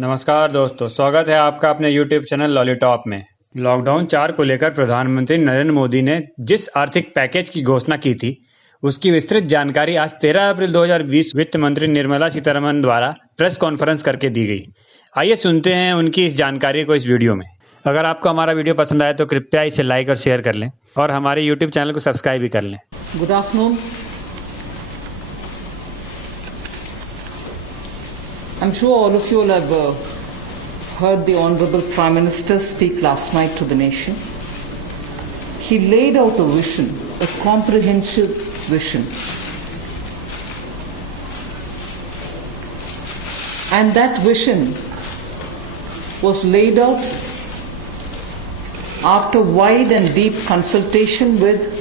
नमस्कार दोस्तों, स्वागत है आपका अपने YouTube चैनल लॉलीटॉप में। लॉकडाउन 4 को लेकर प्रधानमंत्री नरेंद्र मोदी ने जिस आर्थिक पैकेज की घोषणा की थी, उसकी विस्तृत जानकारी आज 13 अप्रैल 2020 वित्त मंत्री निर्मला सीतारमण द्वारा प्रेस कॉन्फ्रेंस करके दी गई। आइए सुनते हैं उनकी इस जानकारी को इस वीडियो में। अगर आपको हमारा वीडियो पसंद आए तो कृपया इसे लाइक और शेयर कर लें और हमारे YouTube चैनल को सब्सक्राइब भी कर लें। Good afternoon. I'm sure all of you will have heard the Honorable Prime Minister speak last night to the nation. He laid out a vision, a comprehensive vision. And that vision was laid out after wide and deep consultation with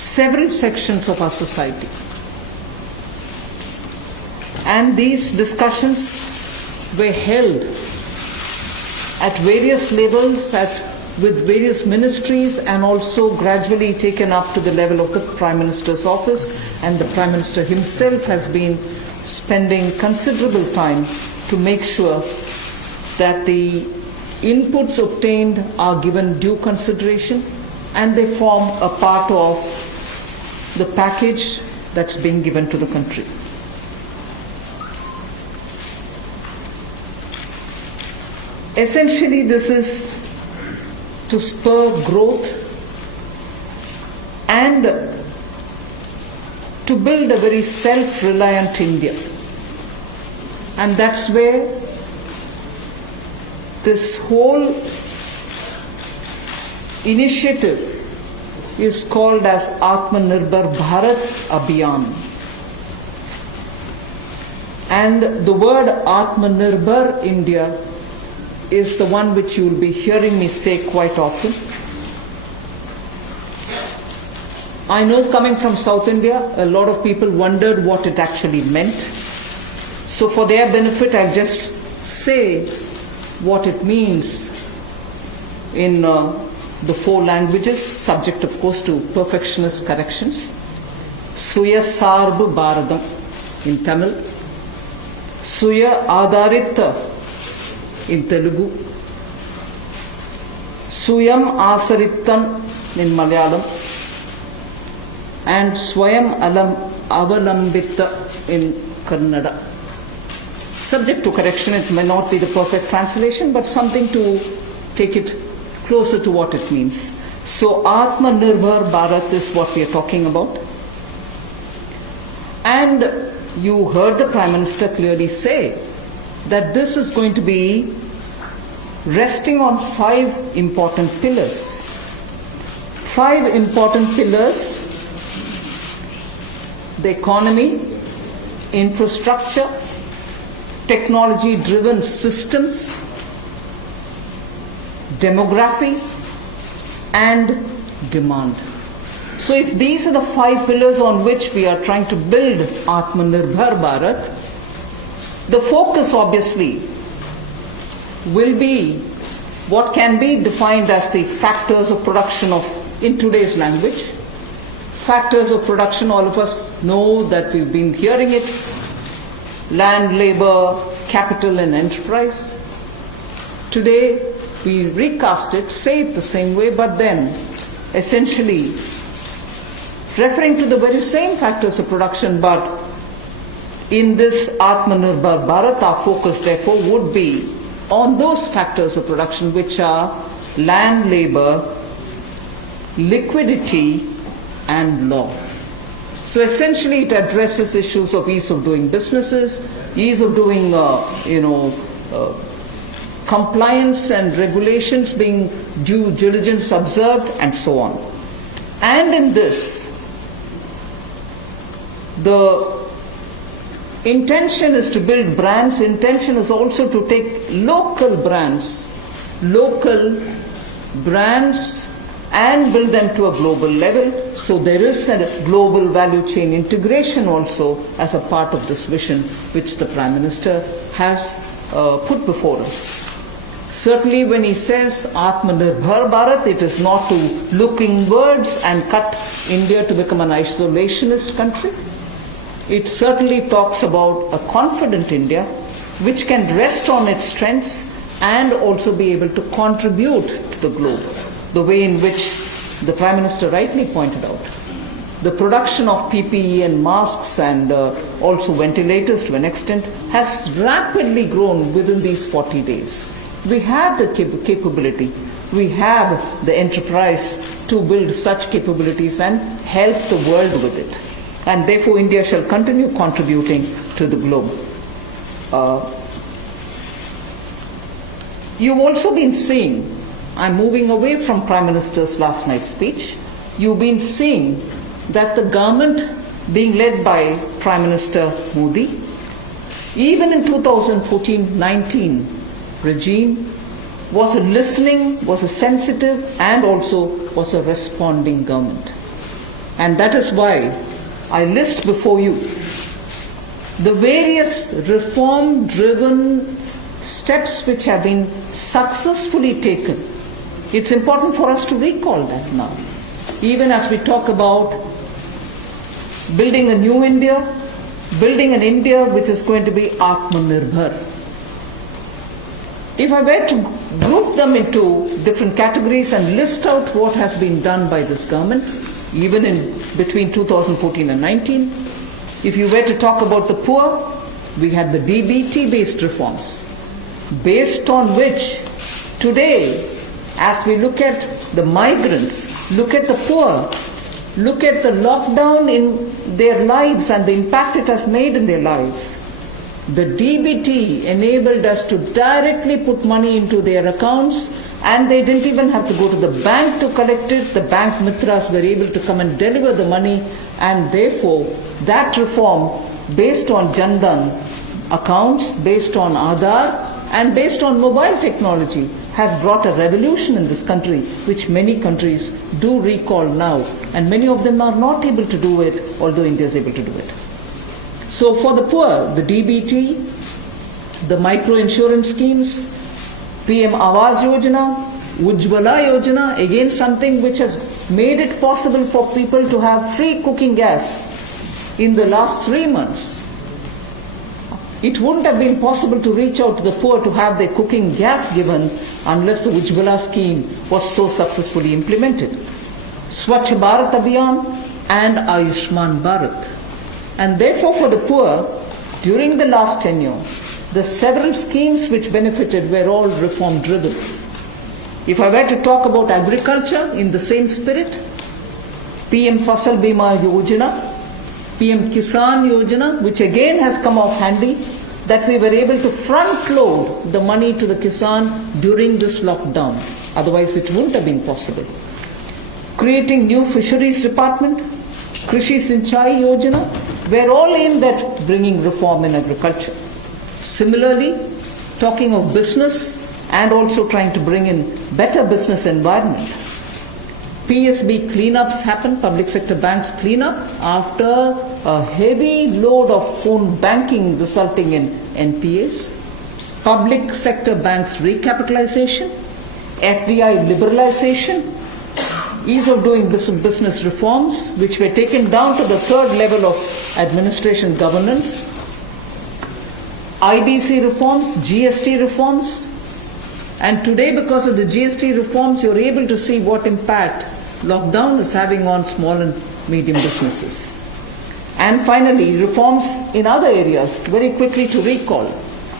several sections of our society. And these discussions were held at various levels with various ministries and also gradually taken up to the level of the Prime Minister's office, and the Prime Minister himself has been spending considerable time to make sure that the inputs obtained are given due consideration and they form a part of the package that's being given to the country. Essentially, this is to spur growth and to build a very self-reliant India. And that's where this whole initiative is called as Atmanirbhar Bharat Abhiyan. And the word Atmanirbhar India is the one which you will be hearing me say quite often. I know, coming from South India, a lot of people wondered what it actually meant. So for their benefit, I'll just say what it means in the 4 languages, subject of course to perfectionist corrections. Suya Sarbu Bharadam in Tamil, Suya Adharita in Telugu, Suyam Asarittan in Malayalam, and Swayam Avalambita in Kannada. Subject to correction, it may not be the perfect translation, but something to take it closer to what it means. So Atmanirbhar Bharat is what we are talking about. And you heard the Prime Minister clearly say that this is going to be resting on 5 important pillars. 5 important pillars: the economy, infrastructure, technology-driven systems, demography, and demand. So if these are the 5 pillars on which we are trying to build Atmanirbhar Bharat, the focus obviously will be what can be defined as the factors of production in today's language. Factors of production, all of us know that we've been hearing it: land, labor, capital, and enterprise. Today we recast it, say it the same way, but then essentially referring to the very same factors of production, but in this Atmanirbhar Bharat, our focus therefore would be on those factors of production which are land, labor, liquidity, and law. So essentially it addresses issues of ease of doing businesses, ease of doing compliance and regulations being due diligence observed, and so on. And in this, the intention is to build brands. Intention is also to take local brands and build them to a global level. So there is a global value chain integration also as a part of this vision which the Prime Minister has put before us. Certainly when he says Atmanirbhar Bharat, it is not to look inwards and cut India to become an isolationist country. it certainly talks about a confident India which can rest on its strengths and also be able to contribute to the globe, the way in which the Prime Minister rightly pointed out. The production of PPE and masks and also ventilators to an extent has rapidly grown within these 40 days. We have the capability, we have the enterprise to build such capabilities and help the world with it. And therefore India shall continue contributing to the globe. You've also been seeing, I'm moving away from Prime Minister's last night's speech, you've been seeing that the government being led by Prime Minister Modi, even in 2014-19 regime, was a listening, was a sensitive, and also was a responding government. And that is why I list before you the various reform-driven steps which have been successfully taken. It's important for us to recall that now. Even as we talk about building a new India, building an India which is going to be Atmanirbhar. If I were to group them into different categories and list out what has been done by this government, even in between 2014 and 19, if you were to talk about the poor, we had the DBT-based reforms, based on which today, as we look at the migrants, look at the poor, look at the lockdown in their lives and the impact it has made in their lives, the DBT enabled us to directly put money into their accounts, and they didn't even have to go to the bank to collect it. The bank mitras were able to come and deliver the money, and therefore that reform based on Jan Dhan accounts, based on Aadhaar, and based on mobile technology has brought a revolution in this country, which many countries do recall now, and many of them are not able to do it, although India is able to do it. So for the poor, the DBT, the micro insurance schemes, PM Awas Yojana, Ujjwala Yojana, again something which has made it possible for people to have free cooking gas in the last 3 months. It wouldn't have been possible to reach out to the poor to have their cooking gas given unless the Ujjwala scheme was so successfully implemented. Swachh Bharat Abhiyan and Ayushman Bharat. And therefore for the poor, during the last tenure, the several schemes which benefited were all reform driven. If I were to talk about agriculture in the same spirit, PM Fasal Bima Yojana, PM Kisan Yojana, which again has come off handy, that we were able to front load the money to the Kisan during this lockdown. Otherwise it wouldn't have been possible. Creating new fisheries department, Krishi Sinchai Yojana, were all aimed at bringing reform in agriculture. Similarly, talking of business and also trying to bring in better business environment. PSB cleanups happened, public sector banks cleanup, after a heavy load of phone banking resulting in NPAs. Public sector banks recapitalization, FDI liberalization, ease of doing business reforms, which were taken down to the third level of administration governance. IBC reforms, GST reforms, and today because of the GST reforms you're able to see what impact lockdown is having on small and medium businesses. And finally, reforms in other areas, very quickly to recall.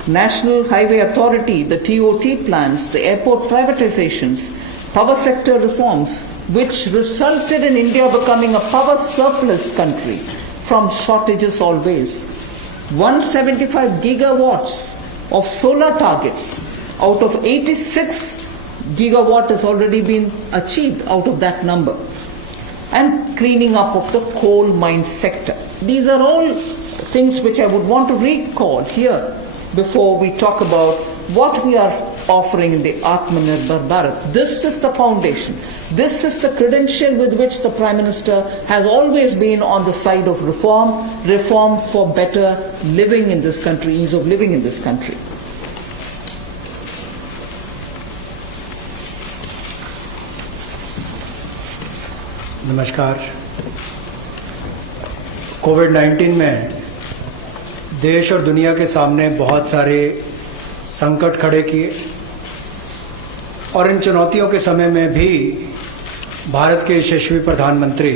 National Highway Authority, the TOT plans, the airport privatizations, power sector reforms, which resulted in India becoming a power surplus country from shortages always. 175 gigawatts of solar targets out of 86 gigawatt has already been achieved out of that number. And cleaning up of the coal mine sector. These are all things which I would want to recall here before we talk about what we are offering in the Atmanirbhar Bharat. This is the foundation. This is the credential with which the Prime Minister has always been on the side of reform, reform for better living in this country, ease of living in this country. नमस्कार। कोविड-19 में देश और दुनिया के सामने बहुत सारे संकट खड़े किए और इन चुनौतियों के समय में भी भारत के यशस्वी प्रधानमंत्री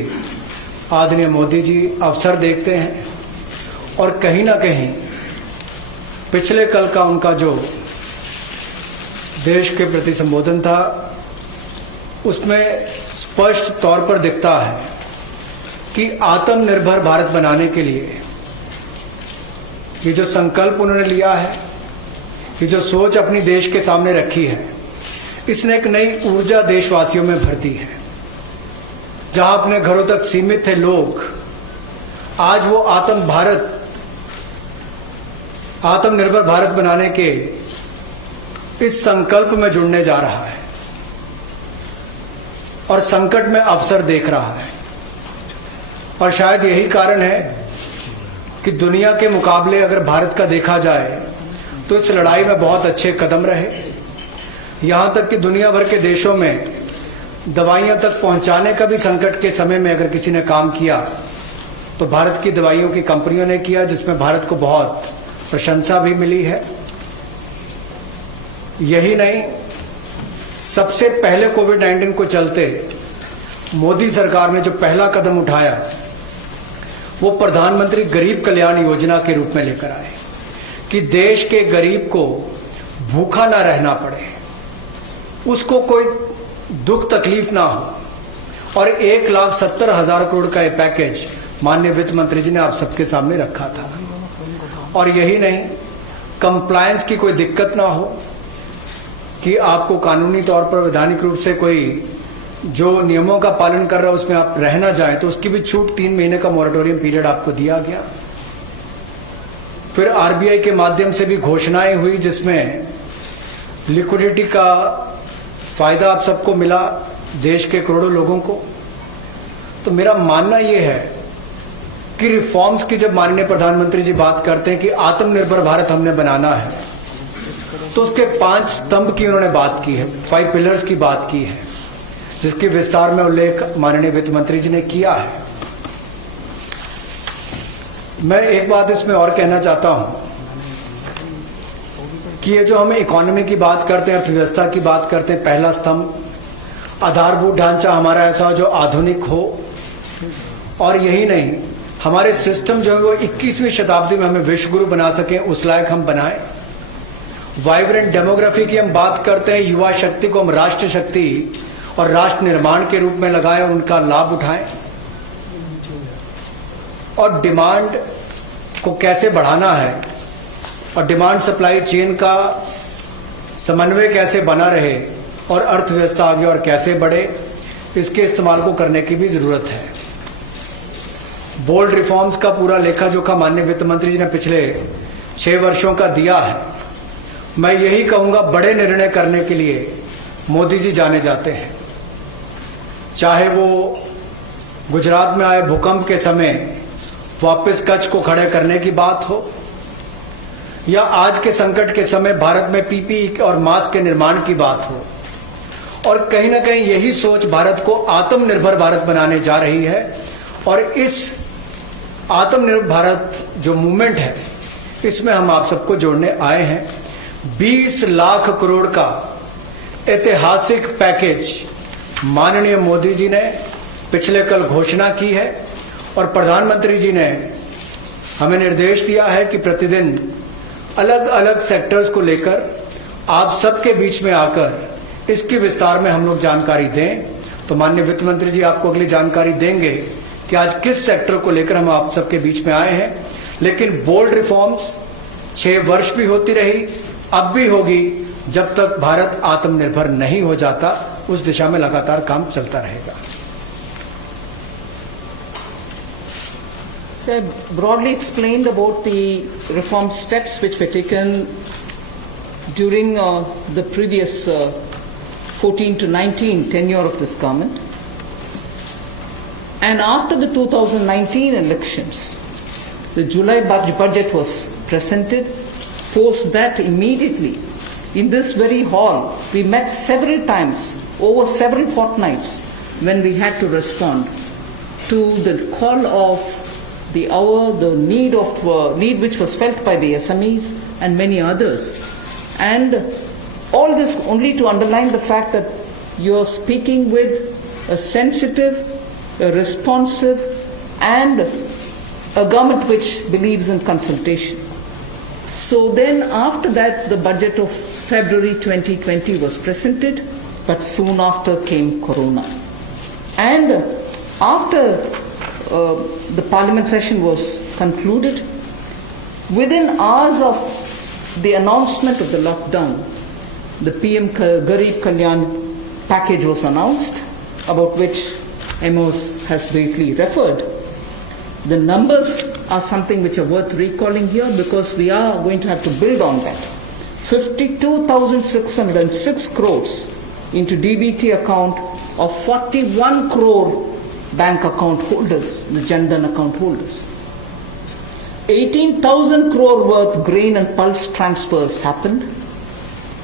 आदरणीय मोदी जी अवसर देखते हैं और कहीं ना कहीं पिछले कल का उनका जो देश के प्रति संबोधन था उसमें स्पष्ट तौर पर दिखता है कि आत्मनिर्भर भारत बनाने के लिए ये जो संकल्प उन्होंने लिया है, ये जो सोच अपनी देश के सामने रखी है, इसने एक नई ऊर्जा देशवासियों में भर दी है। जहां अपने घरों तक सीमित थे लोग, आज वो आत्मनिर्भर भारत बनाने के इस संकल्प में जुड़ने जा रहा है और संकट में अवसर देख रहा है। और शायद यही कारण है कि दुनिया के मुकाबले अगर भारत का देखा जाए तो इस लड़ाई में बहुत अच्छे कदम रहे। यहां तक कि दुनिया भर के देशों में दवाइयां तक पहुंचाने का भी संकट के समय में अगर किसी ने काम किया तो भारत की दवाइयों की कंपनियों ने किया, जिसमें भारत को बहुत प्रशंसा भी मिली है। यही नहीं, सबसे पहले कोविड-19 को चलते मोदी सरकार ने जो पहला कदम उठाया वो प्रधानमंत्री गरीब कल्याण योजना के रूप में लेकर आए कि देश के गरीब को भूखा ना रहना पड़े, उसको कोई दुख तकलीफ ना हो। और 1,70,000 करोड़ का ये पैकेज माननीय वित्त मंत्री जी ने आप सबके सामने रखा था। और यही नहीं, कंप्लायंस की कोई दिक्कत ना हो कि आपको कानूनी तौर पर वैधानिक रूप से कोई जो नियमों का पालन कर रहा है उसमें आप रह ना जाए, तो उसकी भी छूट 3 महीने का मॉरेटोरियम पीरियड आपको दिया गया। फिर आरबीआई के माध्यम से भी घोषणाएं हुई जिसमें लिक्विडिटी का फायदा आप सबको मिला, देश के करोड़ों लोगों को। तो मेरा मानना यह है कि रिफॉर्म्स की जब माननीय प्रधानमंत्री जी बात करते हैं कि आत्मनिर्भर भारत हमने बनाना है, तो उसके 5 स्तंभ की उन्होंने बात की है, 5 पिलर्स की बात की है, जिसके विस्तार में उल्लेख माननीय वित्त मंत्री जी ने किया है। मैं एक बात इसमें और कहना चाहता हूं कि ये जो हम इकोनॉमी की बात करते हैं, अर्थव्यवस्था की बात करते हैं, पहला स्तंभ आधारभूत ढांचा हमारा ऐसा हो जो आधुनिक हो। और यही नहीं, हमारे सिस्टम जो है वो 21वीं शताब्दी में हमें विश्व गुरु बना सकें, उस लायक हम बनाएं। वाइब्रेंट डेमोग्राफी की हम बात करते हैं, युवा शक्ति को हम राष्ट्र शक्ति और राष्ट्र निर्माण के रूप में लगाएं और उनका लाभ उठाएं। और डिमांड को कैसे बढ़ाना है और डिमांड सप्लाई चेन का समन्वय कैसे बना रहे और अर्थव्यवस्था आगे और कैसे बढ़े, इसके इस्तेमाल को करने की भी जरूरत है। बोल्ड रिफॉर्म्स का पूरा लेखा जोखा माननीय वित्त मंत्री जी ने पिछले 6 वर्षों का दिया है। मैं यही कहूंगा, बड़े निर्णय करने के लिए मोदी जी जाने जाते हैं। चाहे वो गुजरात में आए भूकंप के समय वापस कच्छ को खड़े करने की बात हो, या आज के संकट के समय भारत में पीपीई और मास्क के निर्माण की बात हो। और कहीं ना कहीं यही सोच भारत को आत्मनिर्भर भारत बनाने जा रही है। और इस आत्मनिर्भर भारत जो मूवमेंट है, इसमें हम आप सबको जोड़ने आए हैं। 20 लाख करोड़ का ऐतिहासिक पैकेज माननीय मोदी जी ने पिछले कल घोषणा की है और प्रधानमंत्री जी ने हमें निर्देश दिया है कि प्रतिदिन अलग अलग सेक्टर्स को लेकर आप सबके बीच में आकर इसकी विस्तार में हम लोग जानकारी दें। तो माननीय वित्त मंत्री जी आपको अगली जानकारी देंगे कि आज किस सेक्टर को लेकर हम आप सबके बीच में आए हैं। लेकिन बोल्ड रिफॉर्म्स 6 वर्ष भी होती रही, अब भी होगी, जब तक भारत आत्मनिर्भर नहीं हो जाता, उस दिशा में लगातार काम चलता रहेगा। So I broadly explained about the reform steps which were taken during the previous 14 to 19 tenure of this government. And after the 2019 elections, the July budget was presented. Post that, immediately in this very hall, we met several times over several fortnights when we had to respond to the call of the hour, the need which was felt by the SMEs and many others. And all this only to underline the fact that you're speaking with a sensitive, a responsive, and a government which believes in consultation. So then after that, the budget of February 2020 was presented, but soon after came Corona. And after the parliament session was concluded, within hours of the announcement of the lockdown, the PM Garib Kalyan package was announced, about which Amos has briefly referred. The numbers are something which are worth recalling here because we are going to have to build on that. 52,606 crores into DBT account of 41 crore bank account holders, the Jan Dhan account holders. 18,000 crore worth grain and pulse transfers happened,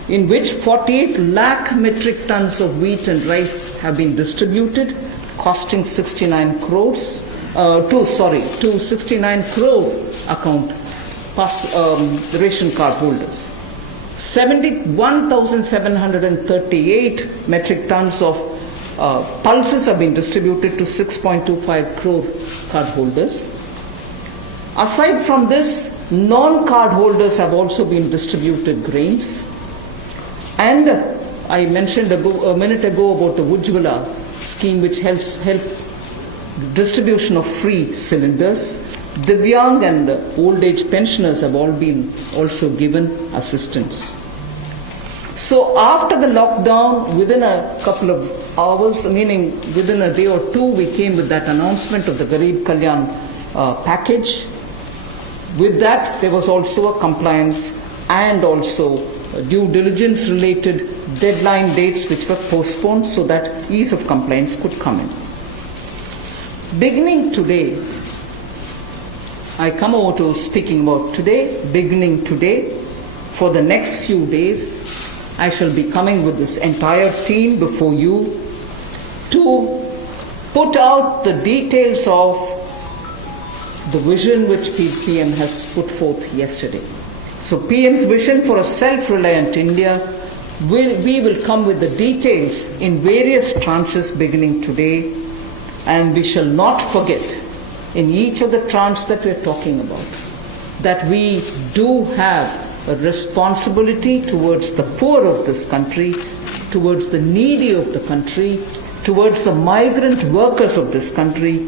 in which 48 lakh metric tons of wheat and rice have been distributed, costing 69 crores, to 69 crore account ration card holders. 71,738 metric tons of pulses have been distributed to 6.25 crore card holders. Aside from this, non-card holders have also been distributed grains. And I mentioned a minute ago about the Ujjwala scheme, which helps distribution of free cylinders. Divyang and old age pensioners have all been also given assistance. So after the lockdown, within a couple of hours, meaning within a day or two, we came with that announcement of the Garib Kalyan package. With that, there was also a compliance and also due diligence related deadline dates which were postponed so that ease of compliance could come in. Beginning today, I come over to speaking about today. Beginning today, for the next few days, I shall be coming with this entire team before you to put out the details of the vision which PM has put forth yesterday. So PM's vision for a self-reliant India, we will come with the details in various tranches beginning today, and we shall not forget in each of the tranches that we are talking about that we do have a responsibility towards the poor of this country, towards the needy of the country, towards the migrant workers of this country,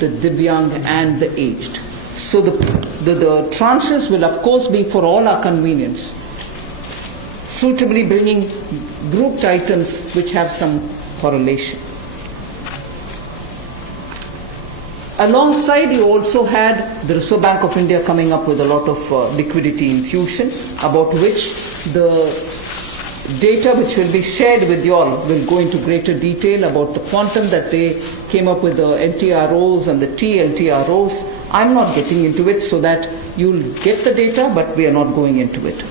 the Divyang and the aged. So the tranches will of course be for all our convenience, suitably bringing grouped items which have some correlation. Alongside, you also had the Reserve Bank of India coming up with a lot of liquidity infusion, about which the data which will be shared with you all will go into greater detail about the quantum that they came up with, the LTROs and the TLTROs. I'm not getting into it so that you'll get the data, but we are not going into it.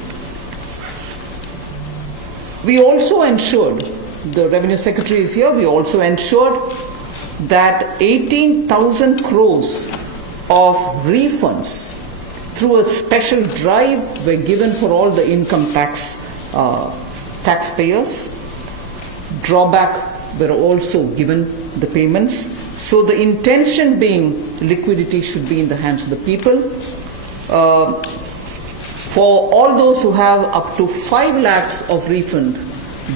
We also ensured, the Revenue Secretary is here, we also ensured that 18,000 crores of refunds through a special drive were given for all the income taxpayers. Drawback were also given the payments. So the intention being liquidity should be in the hands of the people. For all those who have up to 5 lakhs of refund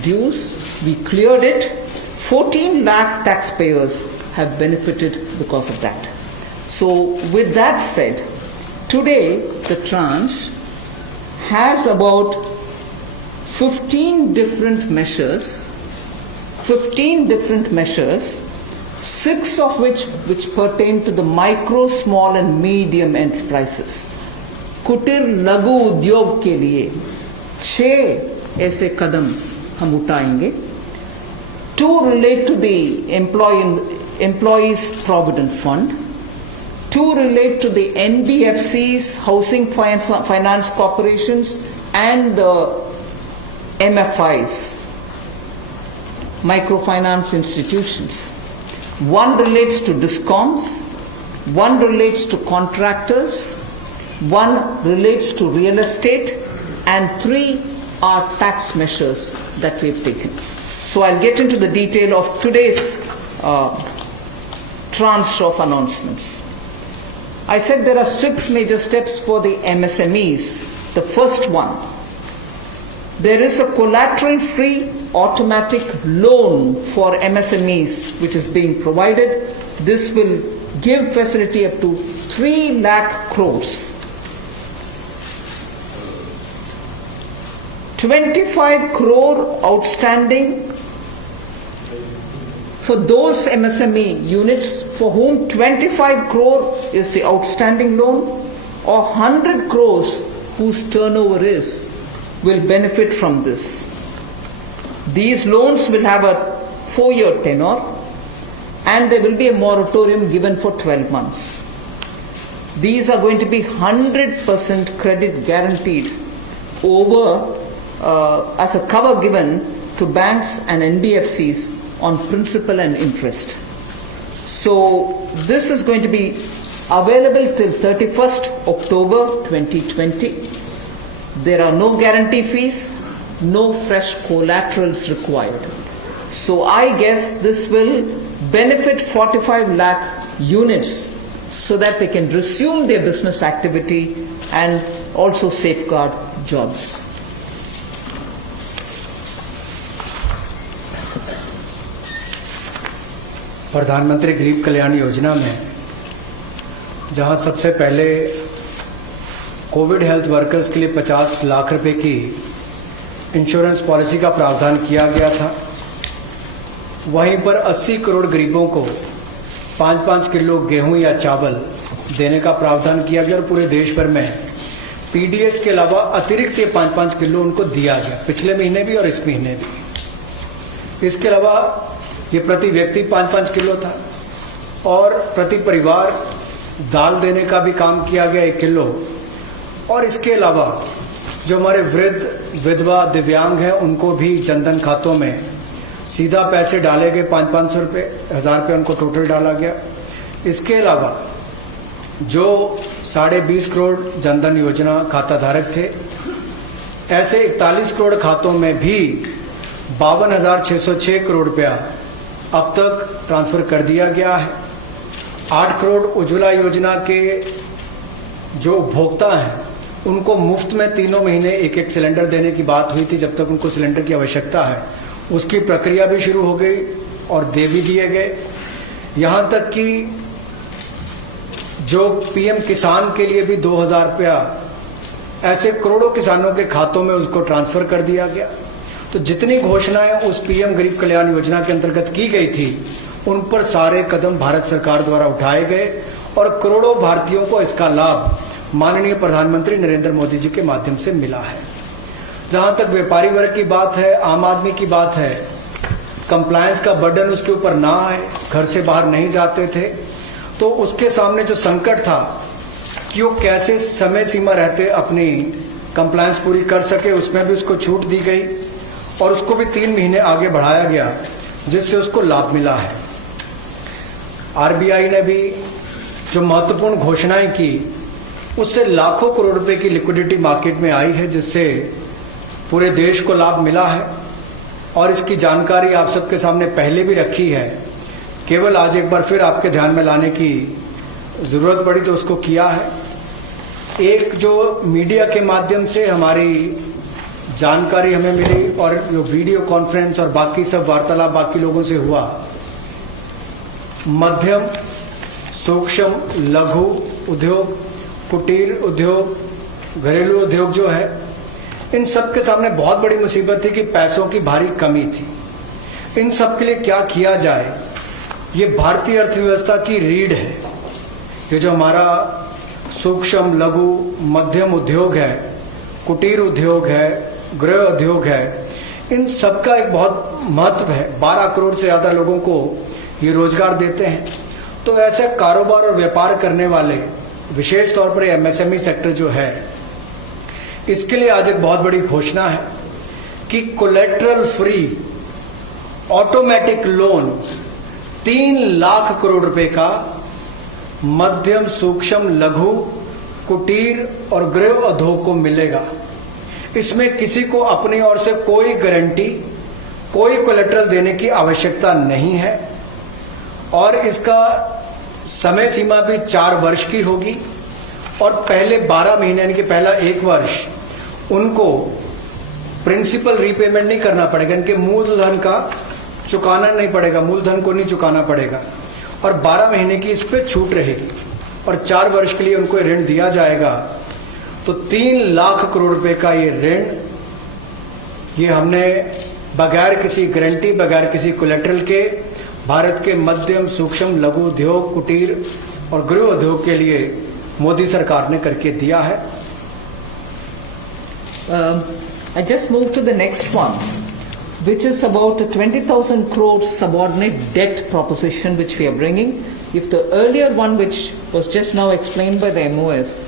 dues, we cleared it. 14 lakh taxpayers have benefited because of that. So with that said, today the tranche has about 15 different measures, 6 of which pertain to the micro, small and medium enterprises. कुटीर लघु उद्योग के लिए 6 ऐसे कदम हम उठाएंगे. 2 relate to the Employees Provident Fund. 2 relate to the NBFCs, Housing Finance Corporations, and the MFIs, Microfinance Institutions. 1 relates to DISCOMs. One relates to contractors, one relates to real estate, and 3 are tax measures that we've taken. So I'll get into the detail of today's tranche of announcements. I said there are 6 major steps for the MSMEs. The first one, there is a collateral-free automatic loan for MSMEs which is being provided. This will give facility up to 3 lakh crores. 25 crore outstanding for those MSME units for whom 25 crore is the outstanding loan, or 100 crores whose turnover will benefit from this. These loans will have a 4-year tenure, and there will be a moratorium given for 12 months. These are going to be 100% credit guaranteed over as a cover given to banks and NBFCs on principal and interest. So this is going to be available till 31st October 2020. There are no guarantee fees, no fresh collaterals required. So I guess this will benefit 45 lakh units so that they can resume their business activity and also safeguard jobs. प्रधानमंत्री गरीब कल्याण योजना में जहां सबसे पहले Covid health workers के लिए 50 लाख रुपए की इंश्योरेंस पॉलिसी का प्रावधान किया गया था, वहीं पर 80 करोड़ गरीबों को 5-5 किलो गेहूं या चावल देने का प्रावधान किया गया और पूरे देश भर में पीडीएस के अलावा अतिरिक्त ये 5-5 किलो उनको दिया गया, पिछले महीने भी और इस महीने भी। इसके अलावा ये प्रति व्यक्ति 5-5 किलो था और प्रति परिवार दाल देने का भी काम किया गया 1 किलो। और इसके अलावा जो हमारे वृद्ध, विधवा, दिव्यांग हैं उनको भी जनधन खातों में सीधा पैसे डाले गए, 500-500 रुपये, 1000 रुपये उनको टोटल डाला गया। इसके अलावा जो 20.5 करोड़ जनधन योजना खाता धारक थे, ऐसे 41 करोड़ खातों में भी 52,606 करोड़ रुपया अब तक ट्रांसफर कर दिया गया है। 8 करोड़ उज्ज्वला योजना के जो उपभोक्ता हैं उनको मुफ्त में 3 महीने 1-1 सिलेंडर देने की बात हुई थी, जब तक उनको सिलेंडर की आवश्यकता है। उसकी प्रक्रिया भी शुरू हो गई और दे भी दिए गए। यहां तक कि जो पीएम किसान के लिए भी 2,000 रुपया ऐसे करोड़ों किसानों के खातों में उसको ट्रांसफर कर दिया गया। तो जितनी घोषणाएं उस पीएम गरीब कल्याण योजना के अंतर्गत की गई थी, उन पर सारे कदम भारत सरकार द्वारा उठाए गए और करोड़ों भारतीयों को इसका लाभ माननीय प्रधानमंत्री नरेंद्र मोदी जी के माध्यम से मिला है। जहां तक व्यापारी वर्ग की बात है, आम आदमी की बात है, कंप्लायंस का बर्डन उसके ऊपर ना आए, घर से बाहर नहीं जाते थे, तो उसके सामने जो संकट था कि वो कैसे समय सीमा रहते अपनी कंप्लायंस पूरी कर सके, उसमें भी उसको छूट दी गई और उसको भी 3 महीने आगे बढ़ाया गया, जिससे उसको लाभ मिला है। आरबीआई ने भी जो महत्वपूर्ण घोषणाएं की, उससे लाखों करोड़ रुपए की लिक्विडिटी मार्केट में आई है, जिससे पूरे देश को लाभ मिला है। और इसकी जानकारी आप सबके सामने पहले भी रखी है, केवल आज एक बार फिर आपके ध्यान में लाने की जरूरत पड़ी तो उसको किया है। एक जो मीडिया के माध्यम से हमारी जानकारी हमें मिली और जो वीडियो कॉन्फ्रेंस और बाकी सब वार्तालाप बाकी लोगों से हुआ, मध्यम, सूक्ष्म, लघु उद्योग, कुटीर उद्योग, घरेलू उद्योग जो है, इन सब के सामने बहुत बड़ी मुसीबत थी कि पैसों की भारी कमी थी। इन सब के लिए क्या किया जाए, ये भारतीय अर्थव्यवस्था की रीढ़ है। ये जो हमारा सूक्ष्म, लघु, मध्यम उद्योग है, कुटीर उद्योग है, गृह उद्योग है, इन सब का एक बहुत महत्व है। 12 करोड़ से ज्यादा लोगों को ये रोजगार देते हैं। तो ऐसे कारोबार और व्यापार करने वाले, विशेष तौर पर एमएसएमई सेक्टर जो है, इसके लिए आज एक बहुत बड़ी घोषणा है कि collateral free automatic loan 3 lakh crore रुपए का मध्यम सूक्ष्म लघु कुटीर और गृह उद्योग को मिलेगा। इसमें किसी को अपनी ओर से कोई गारंटी, कोई कोलेटरल देने की आवश्यकता नहीं है और इसका समय सीमा भी 4 वर्ष की होगी और पहले 12 महीने यानी कि पहला 1 वर्ष उनको प्रिंसिपल रीपेमेंट नहीं करना पड़ेगा, इनके मूलधन का चुकाना नहीं पड़ेगा, मूलधन को नहीं चुकाना पड़ेगा और 12 महीने की इस पे छूट रहेगी और 4 वर्ष के लिए उनको ऋण दिया जाएगा। तो 3 लाख करोड़ रुपए का ये ऋण, ये हमने बगैर किसी गारंटी, बगैर किसी कोलेटरल के भारत के मध्यम सूक्ष्म लघु उद्योग, कुटीर और गृह उद्योग के लिए मोदी सरकार ने करके दिया है। I just move to the next one, which is about a 20,000 crore subordinate debt proposition which we are bringing. If the earlier one, which was just now explained by the MOS,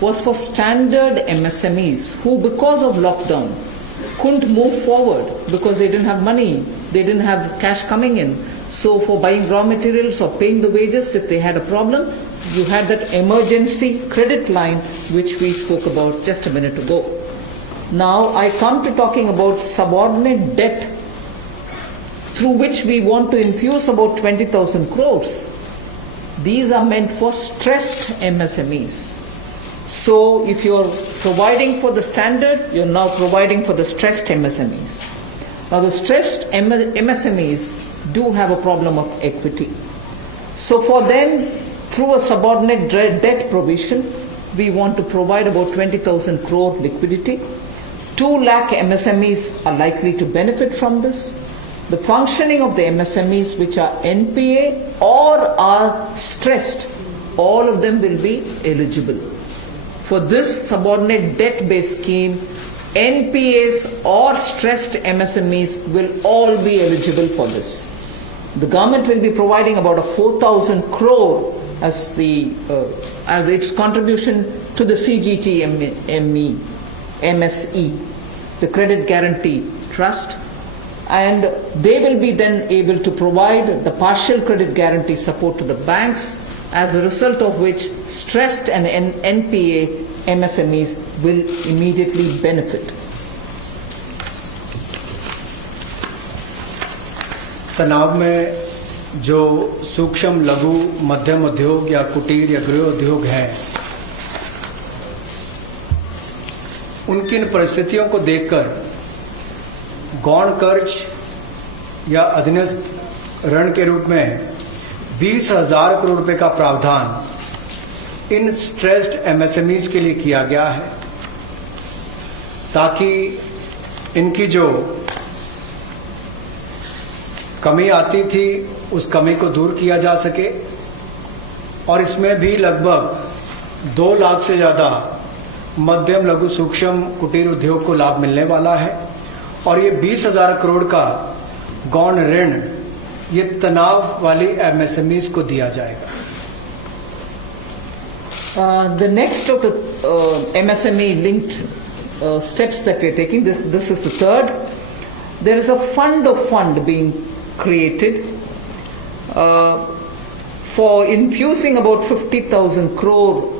was for standard MSMEs who, because of lockdown, couldn't move forward because they didn't have money, they didn't have cash coming in. So for buying raw materials or paying the wages, if they had a problem, you had that emergency credit line which we spoke about just a minute ago. Now I come to talking about subordinate debt through which we want to infuse about 20,000 crores. These are meant for stressed MSMEs. So if you're providing for the standard, you're now providing for the stressed MSMEs. Now the stressed MSMEs do have a problem of equity. So for them, through a subordinate debt provision, we want to provide about 20,000 crore liquidity. 2 lakh MSMEs are likely to benefit from this. The functioning of the MSMEs which are NPA or are stressed, all of them will be eligible. For this subordinate debt-based scheme, NPAs or stressed MSMEs will all be eligible for this. The government will be providing about a 4,000 crore as its contribution to the MSE, the Credit Guarantee Trust, and they will be then able to provide the partial credit guarantee support to the banks, as a result of which stressed and NPA MSMEs will immediately benefit. तनाव में जो सूक्ष्म लघु मध्यम उद्योग या कुटीर या गृह उद्योग हैं, उनकी इन परिस्थितियों को देखकर गौण कर्ज या अधीनस्थ ऋण के रूप में 20,000 करोड़ रुपए का प्रावधान इन स्ट्रेस्ड एमएसएमईज के लिए किया गया है, ताकि इनकी जो कमी आती थी उस कमी को दूर किया जा सके। और इसमें भी लगभग 2 लाख से ज़्यादा मध्यम लघु सूक्ष्म कुटीर उद्योग को लाभ मिलने वाला है और ये 20,000 करोड़ का गौण ऋण ये तनाव वाली एमएसएमईज को दिया जाएगा। The next of the MSME linked steps that we are taking, this is the third. There is a fund of fund being created for infusing about 50,000 crore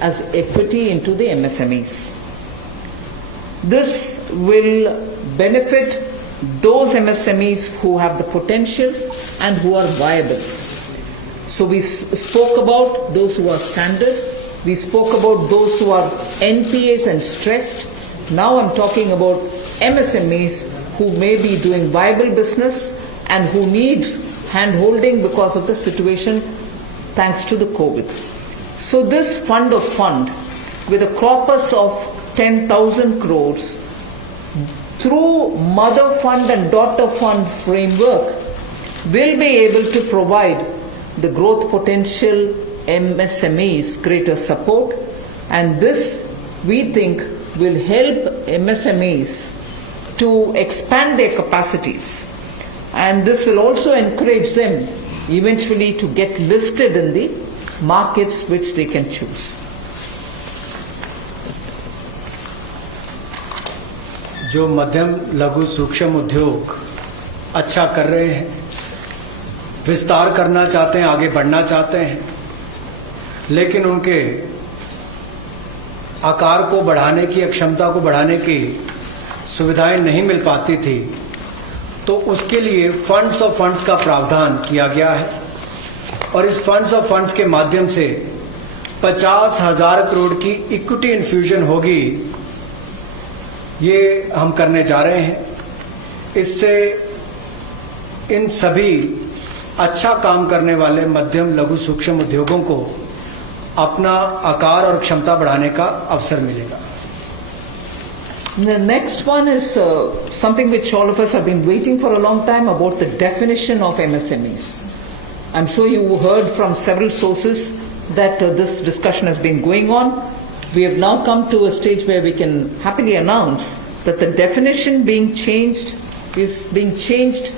as equity into the MSMEs. This will benefit those MSMEs who have the potential and who are viable. So we spoke about those who are standard, we spoke about those who are NPAs and stressed. Now I'm talking about MSMEs who may be doing viable business and who need hand-holding because of the situation thanks to the COVID. So this fund of fund with a corpus of 10,000 crores through mother fund and daughter fund framework will be able to provide the growth potential MSMEs greater support, and this we think will help MSMEs to expand their capacities, and this will also encourage them eventually to get listed in the markets which they can choose. जो मध्यम लघु सूक्ष्म उद्योग अच्छा कर रहे हैं, विस्तार करना चाहते हैं, आगे बढ़ना चाहते हैं, लेकिन उनके आकार को बढ़ाने की, क्षमता को बढ़ाने की सुविधाएं नहीं मिल पाती थी, तो उसके लिए फंड्स ऑफ फंड्स का प्रावधान किया गया है और इस फंड्स ऑफ फंड्स के माध्यम से 50,000 करोड़ की इक्विटी इन्फ्यूजन होगी, ये हम करने जा रहे हैं। इससे इन सभी अच्छा काम करने वाले मध्यम लघु सूक्ष्म उद्योगों को अपना आकार और क्षमता बढ़ाने का अवसर मिलेगा। The next one is something which all of us have been waiting for a long time, about the definition of MSMEs. I'm sure you heard from several sources that this discussion has been going on. We have now come to a stage where we can happily announce that the definition being changed is being changed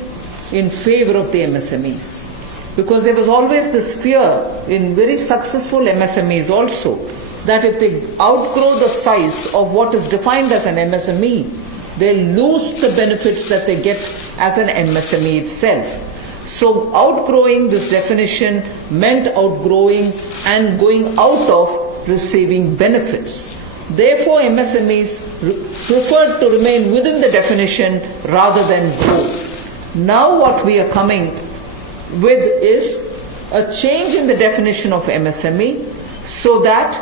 in favor of the MSMEs. Because there was always this fear in very successful MSMEs also, that if they outgrow the size of what is defined as an MSME, they'll lose the benefits that they get as an MSME itself. So outgrowing this definition meant outgrowing and going out of receiving benefits. Therefore, MSMEs preferred to remain within the definition rather than grow. Now what we are coming with is a change in the definition of MSME so that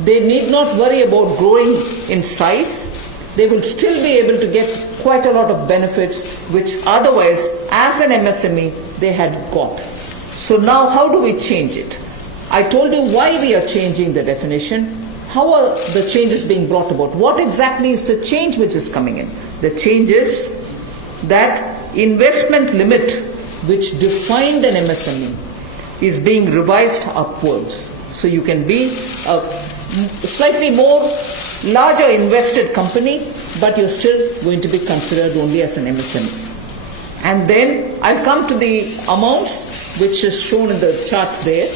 they need not worry about growing in size. They will still be able to get quite a lot of benefits which otherwise as an MSME they had got. So now how do we change it? I told you why we are changing the definition. How are the changes being brought about? What exactly is the change which is coming in? The change is that investment limit which defined an MSME is being revised upwards. So you can be a slightly more larger invested company, but you're still going to be considered only as an MSME. And then I'll come to the amounts which is shown in the chart there.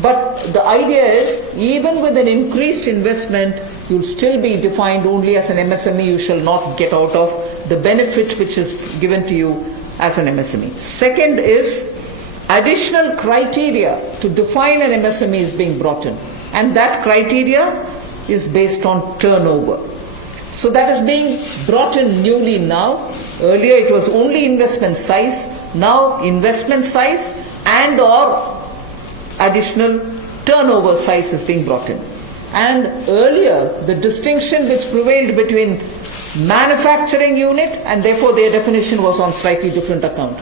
But the idea is, even with an increased investment, you'll still be defined only as an MSME. You shall not get out of the benefit which is given to you as an MSME. Second is, additional criteria to define an MSME is being brought in. And that criteria is based on turnover. So that is being brought in newly now. Earlier it was only investment size. Now investment size and or additional turnover size is being brought in. And earlier the distinction which prevailed between manufacturing unit, and therefore their definition was on slightly different account.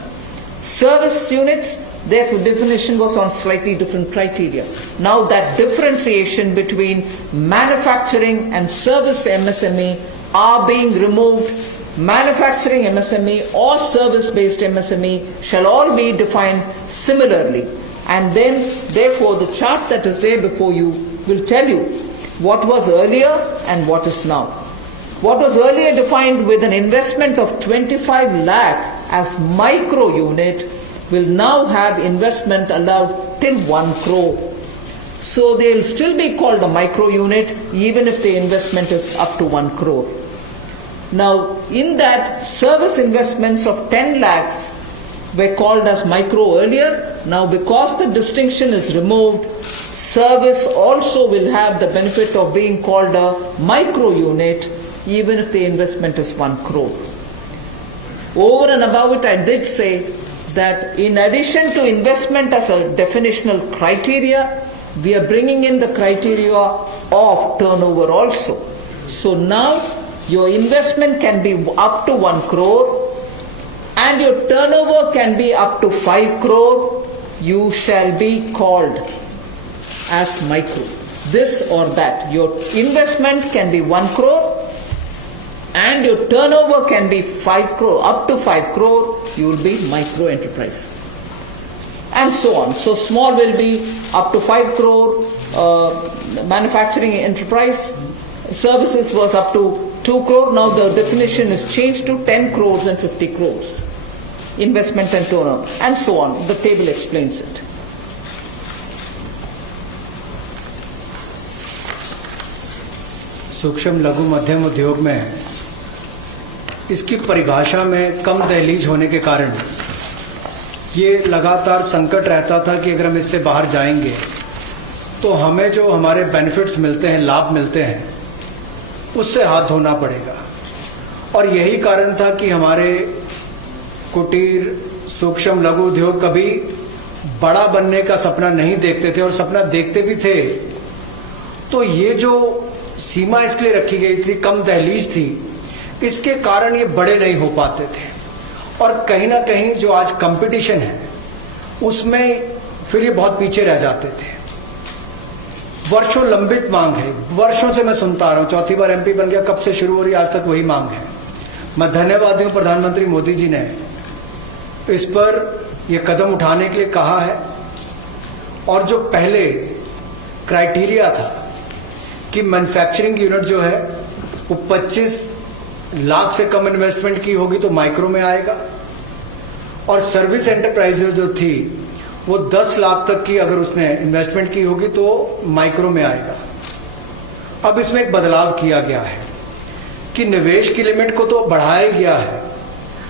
Service units, their definition was on slightly different criteria. Now that differentiation between manufacturing and service MSME are being removed. Manufacturing MSME or service-based MSME shall all be defined similarly. And then, therefore, the chart that is there before you will tell you what was earlier and what is now. What was earlier defined with an investment of 25 lakh as micro unit will now have investment allowed till 1 crore. So they'll still be called a micro unit even if the investment is up to 1 crore. Now, in that, service investments of 10 lakhs were called as micro earlier. Now, because the distinction is removed, service also will have the benefit of being called a micro unit even if the investment is 1 crore. Over and above it, I did say that in addition to investment as a definitional criteria, we are bringing in the criteria of turnover also. So now your investment can be up to 1 crore and your turnover can be up to 5 crore. You shall be called as micro. This or that. Your investment can be 1 crore and your turnover can be 5 crore. Up to 5 crore, you will be micro enterprise. And so on. So small will be up to 5 crore, manufacturing enterprise. Services was up to 2 crore. Now the definition is changed to 10 crores and 50 crores. Investment and turnover. And so on. The table explains it. सूक्ष्म लघु मध्यम उद्योग में इसकी परिभाषा में कम दहलीज होने के कारण ये लगातार संकट रहता था कि अगर हम इससे बाहर जाएंगे तो हमें जो हमारे बेनिफिट्स मिलते हैं, लाभ मिलते हैं, उससे हाथ धोना पड़ेगा। और यही कारण था कि हमारे कुटीर सूक्ष्म लघु उद्योग कभी बड़ा बनने का सपना नहीं देखते थे, और सपना देखते भी थे तो ये जो सीमा इसके लिए रखी गई थी, कम दहलीज थी, इसके कारण ये बड़े नहीं हो पाते थे। और कहीं ना कहीं जो आज कंपटीशन है उसमें फिर ये बहुत पीछे रह जाते थे। वर्षों लंबित मांग है, वर्षों से मैं सुनता आ रहा हूं, चौथी बार एमपी बन गया, कब से शुरू हो रही, आज तक वही मांग है। मैं धन्यवादी हूं प्रधानमंत्री मोदी जी ने इस पर यह कदम उठाने के लिए कहा है। और जो पहले क्राइटेरिया था कि मैन्युफैक्चरिंग यूनिट जो है वो 25 लाख से कम इन्वेस्टमेंट की होगी तो माइक्रो में आएगा, और सर्विस एंटरप्राइज जो थी वो 10 लाख तक की अगर उसने इन्वेस्टमेंट की होगी तो माइक्रो में आएगा। अब इसमें एक बदलाव किया गया है कि निवेश की लिमिट को तो बढ़ाया गया है,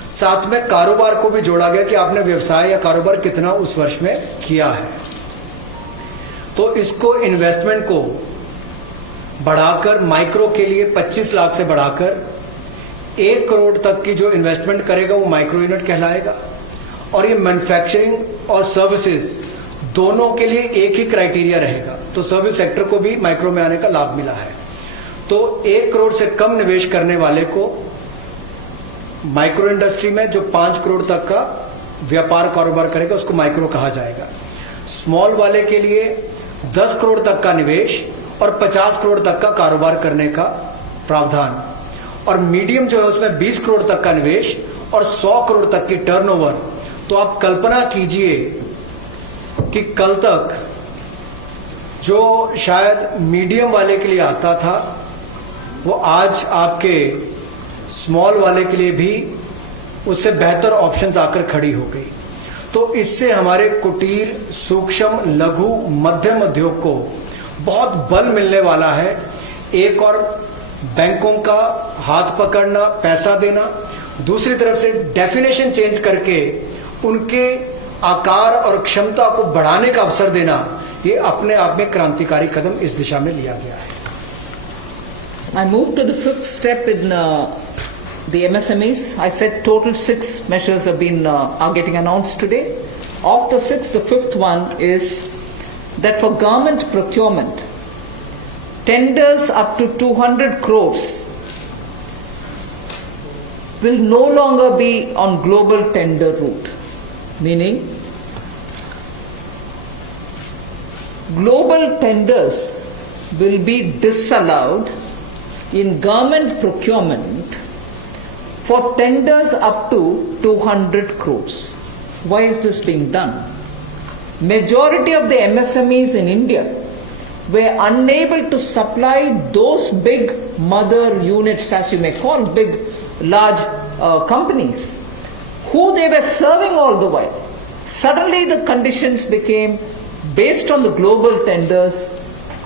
साथ में कारोबार को भी जोड़ा गया कि आपने व्यवसाय या कारोबार कितना उस वर्ष में किया है। तो इसको इन्वेस्टमेंट को बढ़ाकर माइक्रो के लिए 25 लाख से बढ़ाकर 1 करोड़ तक की जो इन्वेस्टमेंट करेगा वो माइक्रो यूनिट कहलाएगा। और ये मैन्युफैक्चरिंग और सर्विसेज दोनों के लिए एक ही क्राइटेरिया रहेगा, तो सर्विस सेक्टर को भी माइक्रो में आने का लाभ मिला है। तो 1 करोड़ से कम निवेश करने वाले को माइक्रो इंडस्ट्री में जो 5 करोड़ तक का व्यापार कारोबार करेगा उसको माइक्रो कहा जाएगा। स्मॉल वाले के लिए 10 करोड़ तक का निवेश और 50 करोड़ तक का कारोबार करने का प्रावधान, और मीडियम जो है उसमें 20 करोड़ तक का निवेश और 100 करोड़ तक की टर्नओवर। तो आप कल्पना कीजिए कि कल तक जो शायद मीडियम वाले के लिए आता था वो आज आपके स्मॉल वाले के लिए भी उससे बेहतर ऑप्शंस आकर खड़ी हो गई। तो इससे हमारे कुटीर सूक्ष्म लघु मध्यम उद्योग को बहुत बल मिलने वाला है। एक और बैंकों का हाथ पकड़ना, पैसा देना, दूसरी तरफ से डेफिनेशन चेंज करके उनके आकार और क्षमता को बढ़ाने का अवसर देना, ये अपने आप में क्रांतिकारी कदम इस दिशा में लिया गया है। I move to the 5th step in the MSMEs. I said total 6 measures have been are getting announced today. Of the 6, the 5th one is that for government procurement, tenders up to 200 crores will no longer be on global tender route, meaning global tenders will be disallowed in government procurement for tenders up to 200 crores. Why is this being done? Majority of the MSMEs in India were unable to supply those big mother units, as you may call, big, large companies, who they were serving all the while. Suddenly the conditions became, based on the global tenders,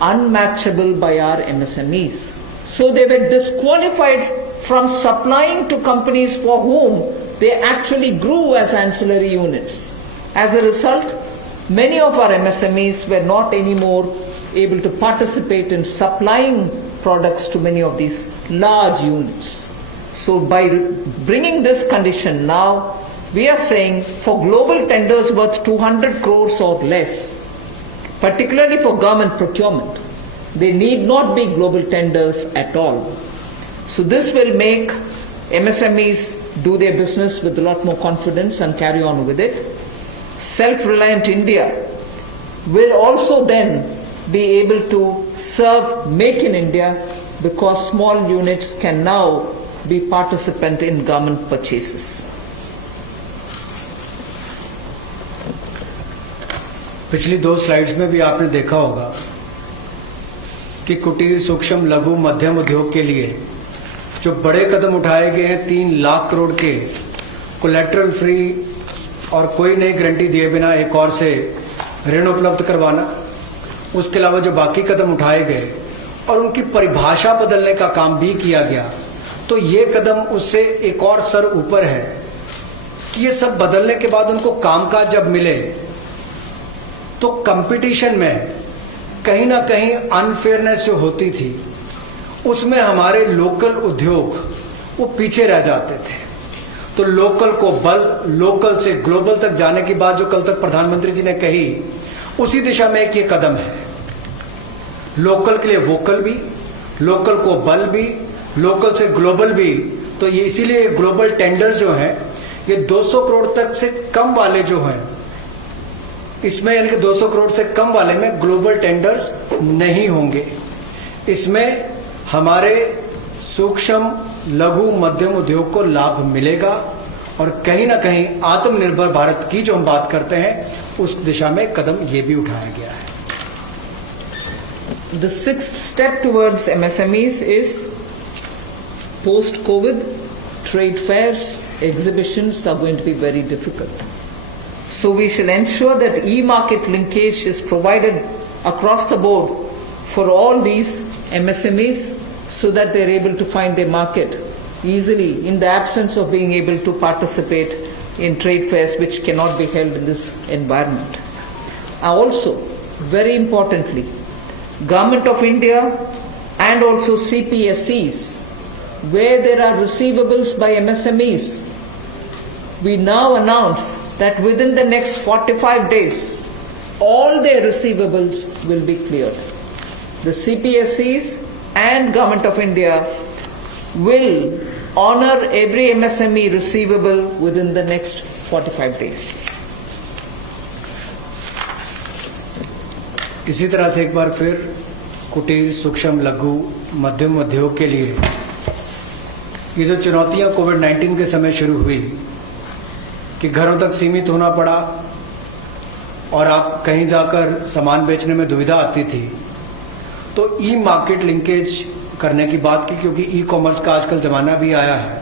unmatchable by our MSMEs. So they were disqualified from supplying to companies for whom they actually grew as ancillary units. As a result, many of our MSMEs were not anymore able to participate in supplying products to many of these large units. So by bringing this condition now, we are saying for global tenders worth 200 crores or less, particularly for government procurement, they need not be global tenders at all. So this will make MSMEs do their business with a lot more confidence and carry on with it. Self-reliant India will also then be able to serve Make in India, because small units can now be participant in government purchases. पिछली 2 slides में भी आपने देखा होगा कि कुटीर सूक्ष्म लघु मध्यम उद्योग के लिए जो बड़े कदम उठाए गए हैं, 3 लाख करोड़ के कोलेटरल फ्री और कोई नई गारंटी दिए बिना एक और से ऋण उपलब्ध करवाना, उसके अलावा जो बाकी कदम उठाए गए और उनकी परिभाषा बदलने का काम भी किया गया, तो ये कदम उससे एक और स्तर ऊपर है कि ये सब बदलने के बाद उनको कामकाज जब मिले तो कंपटीशन में कहीं ना कहीं अनफेयरनेस जो होती थी उसमें हमारे लोकल उद्योग वो पीछे रह जाते थे। तो लोकल को बल, लोकल से ग्लोबल तक जाने की बात जो कल तक प्रधानमंत्री जी ने कही, उसी दिशा में एक ये कदम है। लोकल के लिए वोकल भी, लोकल को बल भी, लोकल से ग्लोबल भी। तो ये इसीलिए ग्लोबल टेंडर जो है ये 200 करोड़ तक से कम वाले जो हैं, इसमें यानी कि 200 करोड़ से कम वाले में ग्लोबल टेंडर्स नहीं होंगे। इसमें हमारे सूक्ष्म लघु मध्यम उद्योग को लाभ मिलेगा और कहीं ना कहीं आत्मनिर्भर भारत की जो हम बात करते हैं उस दिशा में कदम ये भी उठाया गया है। The sixth step towards MSMEs is post-COVID trade fairs, exhibitions are going to be very difficult. So we shall ensure that e-market linkage is provided across the board for all these MSMEs so that they're able to find their market easily in the absence of being able to participate in trade fairs which cannot be held in this environment. Also, very importantly, Government of India and also CPSEs, where there are receivables by MSMEs, we now announce that within the next 45 days, all their receivables will be cleared. The CPSEs and Government of India will honor every MSME receivable within the next 45 days. इसी तरह से एक बार फिर कुटीर, सूक्ष्म, लघु, मध्यम उद्योग के लिए ये जो चुनौतियां कोविड-19 के समय शुरू हुई कि घरों तक सीमित होना पड़ा और आप कहीं जाकर सामान बेचने में दुविधा आती थी, तो ई मार्केट लिंकेज करने की बात की, क्योंकि ई कॉमर्स का आजकल ज़माना भी आया है,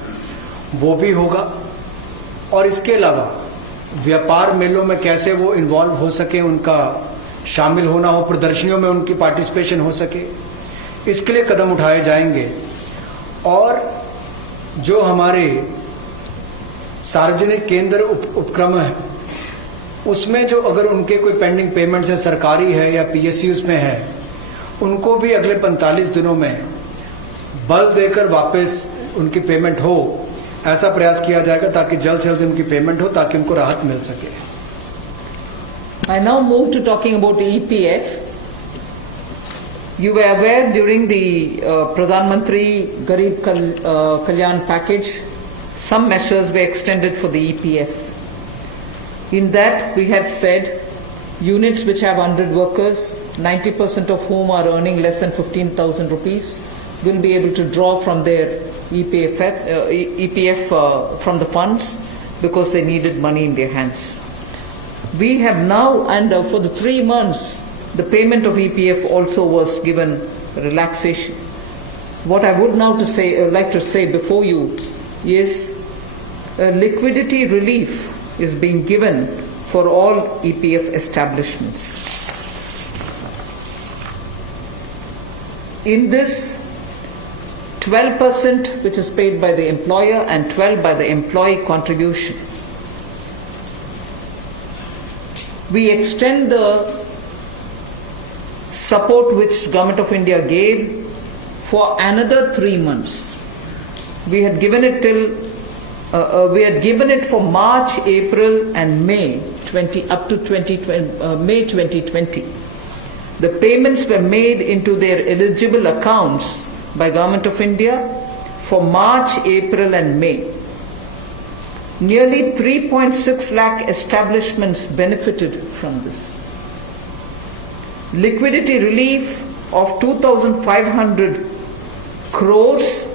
वो भी होगा। और इसके अलावा व्यापार मेलों में कैसे वो इन्वॉल्व हो सके, उनका शामिल होना हो, प्रदर्शनियों में उनकी पार्टिसिपेशन हो सके, इसके लिए कदम उठाए जाएंगे। और जो हमारे सार्वजनिक केंद्र उपक्रम है उसमें जो अगर उनके कोई पेंडिंग पेमेंट्स है, सरकारी है या PSUs में है, उनको भी अगले 45 दिनों में बल देकर वापस उनकी पेमेंट हो, ऐसा प्रयास किया जाएगा ताकि जल्द से जल्द उनकी पेमेंट हो, ताकि उनको राहत मिल सके। I now move to talking about EPF. You were aware during the Pradhan Mantri Garib Kalyan package, some measures were extended for the EPF. In that, we had said units which have 100 workers, 90% of whom are earning less than 15,000 rupees, will be able to draw from their EPF from the funds because they needed money in their hands. We have now, and for the 3 months, the payment of EPF also was given relaxation. What I would now like to say before you is liquidity relief is being given for all EPF establishments. In this, 12% which is paid by the employer and 12% by the employee contribution. We extend the support which Government of India gave for another 3 months. We had given it for March, April, and May up to May 2020. The payments were made into their eligible accounts by Government of India for March, April, and May. Nearly 3.6 lakh establishments benefited from this. Liquidity relief of 2,500 crores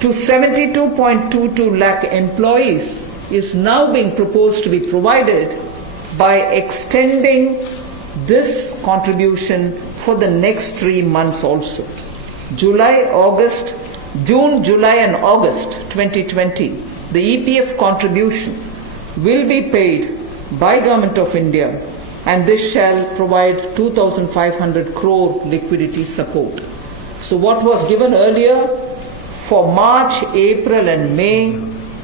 to 72.22 lakh employees is now being proposed to be provided by extending this contribution for the next 3 months also. June, July and August 2020, the EPF contribution will be paid by Government of India, and this shall provide 2,500 crore liquidity support. So what was given earlier for March, April and May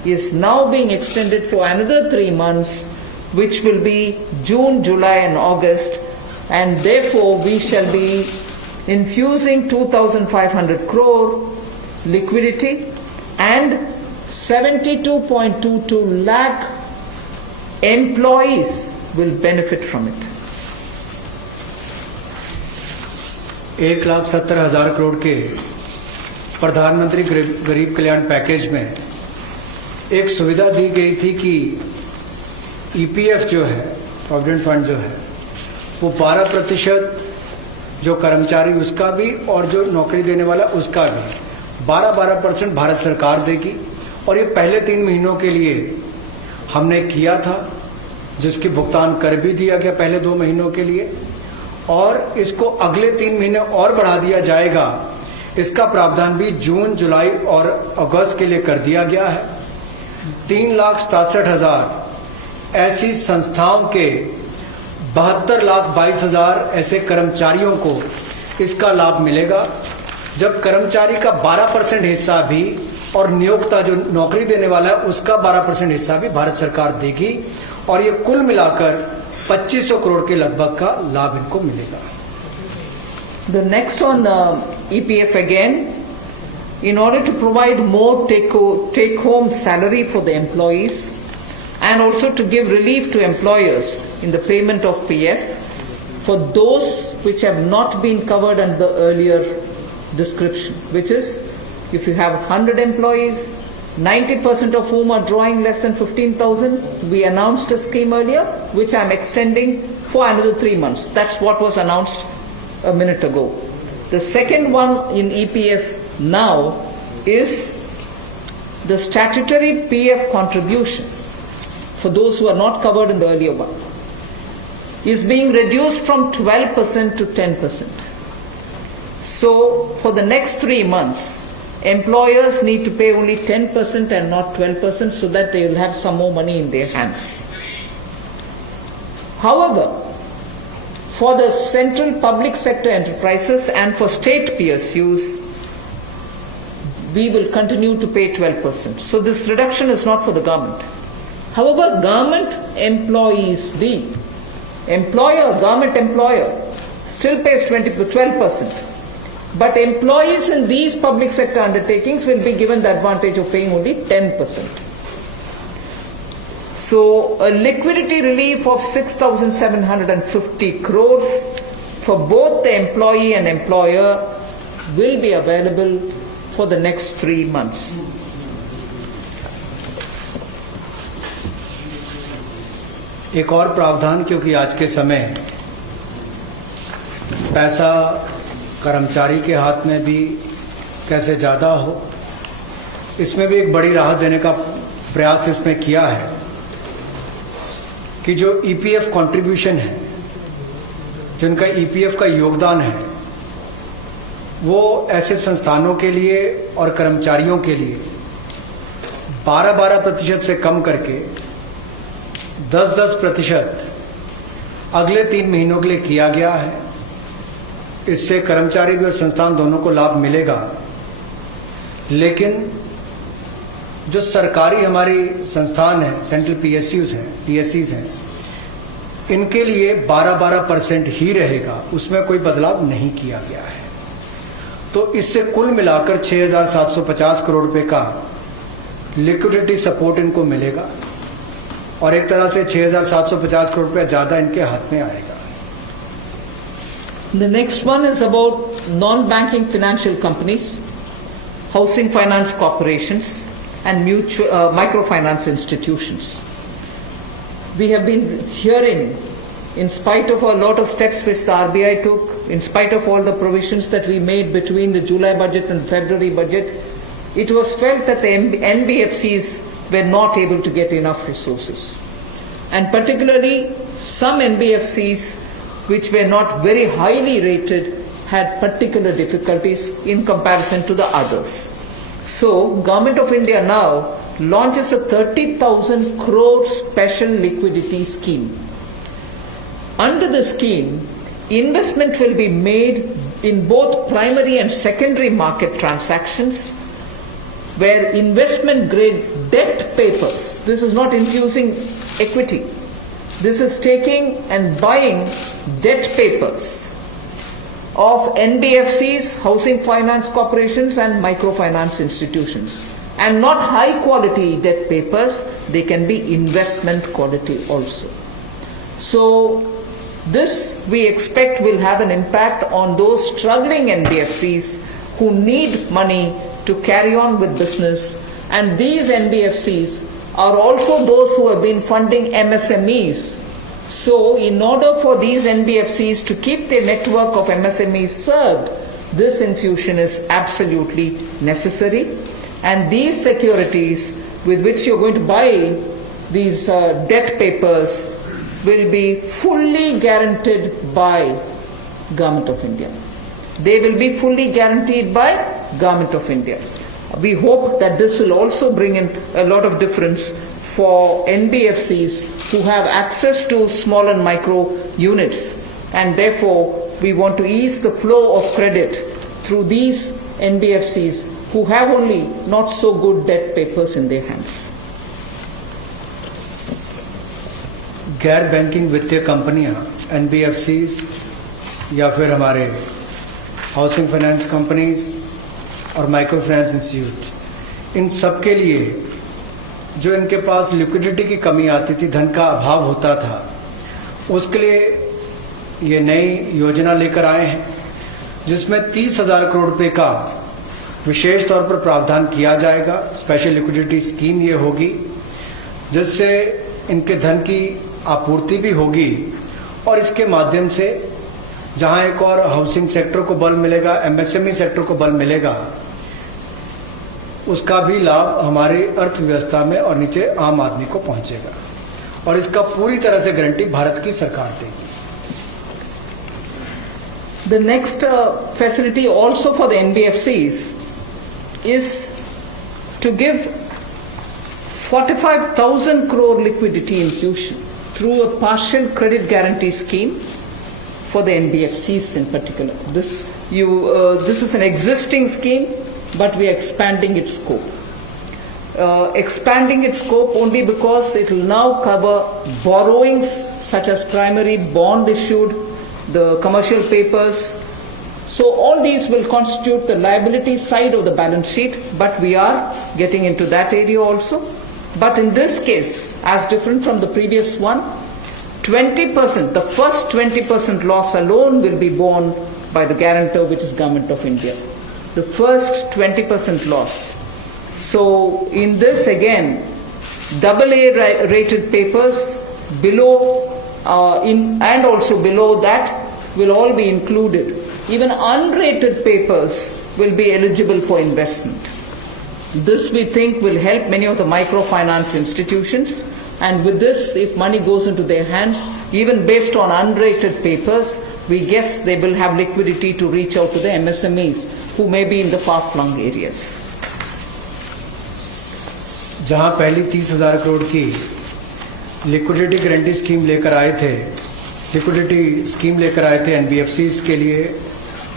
is now being extended for another 3 months, which will be June, July and August, and therefore we shall be infusing 2,500 crore liquidity and 72.22 lakh employees will benefit from it. 1,70,000 crore के प्रधानमंत्री गरीब कल्याण package में एक सुविधा दी गई थी कि EPF जो है, प्रोविडेंट फंड जो है, वो 12% जो कर्मचारी उसका भी और जो नौकरी देने वाला उसका भी 12% भारत सरकार देगी। और ये पहले 3 महीनों के लिए हमने किया था, जिसकी भुगतान कर भी दिया गया पहले 2 महीनों के लिए, और इसको अगले 3 महीने और बढ़ा दिया जाएगा। इसका प्रावधान भी जून, जुलाई और अगस्त के लिए कर दिया गया है। 3,67,000 ऐसी संस्थाओं के 72,22,000 ऐसे कर्मचारियों को इसका लाभ मिलेगा, जब कर्मचारी का 12% हिस्सा भी और नियोक्ता जो नौकरी देने वाला है उसका 12% हिस्सा भी भारत सरकार देगी, और ये कुल मिलाकर 2,500 करोड़ के लगभग का लाभ इनको मिलेगा। The next on EPF again, in order to provide more take-home salary for the employees and also to give relief to employers in the payment of PF for those which have not been covered under the earlier description, which is if you have 100 employees, 90% of whom are drawing less than 15,000, we announced a scheme earlier, which I'm extending for another 3 months. That's what was announced a minute ago. The second one in EPF now is the statutory PF contribution for those who are not covered in the earlier one is being reduced from 12% to 10%. So for the next 3 months, employers need to pay only 10% and not 12% so that they will have some more money in their hands. However, for the central public sector enterprises and for state PSUs, we will continue to pay 12%. So this reduction is not for the government. However, government employees, government employer still pays 12%. But employees in these public sector undertakings will be given the advantage of paying only 10%. So a liquidity relief of 6,750 crores for both the employee and employer will be available for the next 3 months. एक और प्रावधान, क्योंकि आज के समय पैसा कर्मचारी के हाथ में भी कैसे ज़्यादा हो, इसमें भी एक बड़ी राहत देने का प्रयास इसमें किया है कि जो ईपीएफ कंट्रीब्यूशन है, जिनका ईपीएफ का योगदान है, वो ऐसे संस्थानों के लिए और कर्मचारियों के लिए 12% से कम करके 10% अगले 3 महीनों के लिए किया गया है। इससे कर्मचारी भी और संस्थान दोनों को लाभ मिलेगा, लेकिन जो सरकारी हमारी संस्थान है, सेंट्रल पीएससीज हैं, इनके लिए 12% ही रहेगा, उसमें कोई बदलाव नहीं किया गया है। तो इससे कुल मिलाकर 6,750 करोड़ रुपए का लिक्विडिटी सपोर्ट इनको मिलेगा और एक तरह से 6,750 करोड़ रुपए ज्यादा इनके हाथ में आएगा। The next one is about non-banking financial companies, housing finance corporations, and microfinance institutions. We have been hearing, in spite of a lot of steps which the RBI took, in spite of all the provisions that we made between the July budget and February budget, it was felt that the NBFCs were not able to get enough resources. And particularly some NBFCs which were not very highly rated had particular difficulties in comparison to the others. So, Government of India now launches a 30,000 crore special liquidity scheme. Under the scheme, investment will be made in both primary and secondary market transactions where investment grade debt papers, this is not infusing equity, this is taking and buying debt papers of NBFCs, housing finance corporations and microfinance institutions. And not high quality debt papers, they can be investment quality also. So this we expect will have an impact on those struggling NBFCs who need money to carry on with business. And these NBFCs are also those who have been funding MSMEs. So in order for these NBFCs to keep their network of MSMEs served, this infusion is absolutely necessary. And these securities with which you're going to buy these debt papers will be fully guaranteed by Government of India. They will be fully guaranteed by Government of India. We hope that this will also bring in a lot of difference for NBFCs who have access to small and micro units, and therefore we want to ease the flow of credit through these NBFCs who have only not so good debt papers in their hands. गैर banking वित्तीय कंपनियां NBFCs या फिर हमारे housing finance companies और micro finance institute, इन सब के लिए जो इनके पास लिक्विडिटी की कमी आती थी, धन का अभाव होता था, उसके लिए ये नई योजना लेकर आए हैं जिसमें 30,000 करोड़ रुपए का विशेष तौर पर प्रावधान किया जाएगा। स्पेशल लिक्विडिटी स्कीम ये होगी जिससे इनके धन की आपूर्ति भी होगी और इसके माध्यम से जहां एक और हाउसिंग सेक्टर को बल मिलेगा, एमएसएमई सेक्टर को बल मिलेगा, उसका भी लाभ हमारी अर्थव्यवस्था में और नीचे आम आदमी को पहुंचेगा और इसका पूरी तरह से गारंटी भारत की सरकार देगी। The next facility also for the NBFCs is to give 45,000 crore liquidity infusion through a partial credit guarantee scheme for the NBFCs in particular. This is an existing scheme, but we are expanding its scope. Expanding its scope only because it will now cover borrowings such as primary bond issued, the commercial papers. So all these will constitute the liability side of the balance sheet, but we are getting into that area also. But in this case, as different from the previous one, 20%, the first 20% loss alone will be borne by the guarantor, which is Government of India. The first 20% loss. So in this again, AA rated papers below and also below that will all be included. Even unrated papers will be eligible for investment. This we think will help many of the microfinance institutions, and with this, if money goes into their hands, even based on unrated papers, we guess they will have liquidity to reach out to the MSMEs who may be in the far-flung areas. जहां पहली 30,000 करोड़ की liquidity guarantee scheme लेकर आए थे NBFCs के लिए,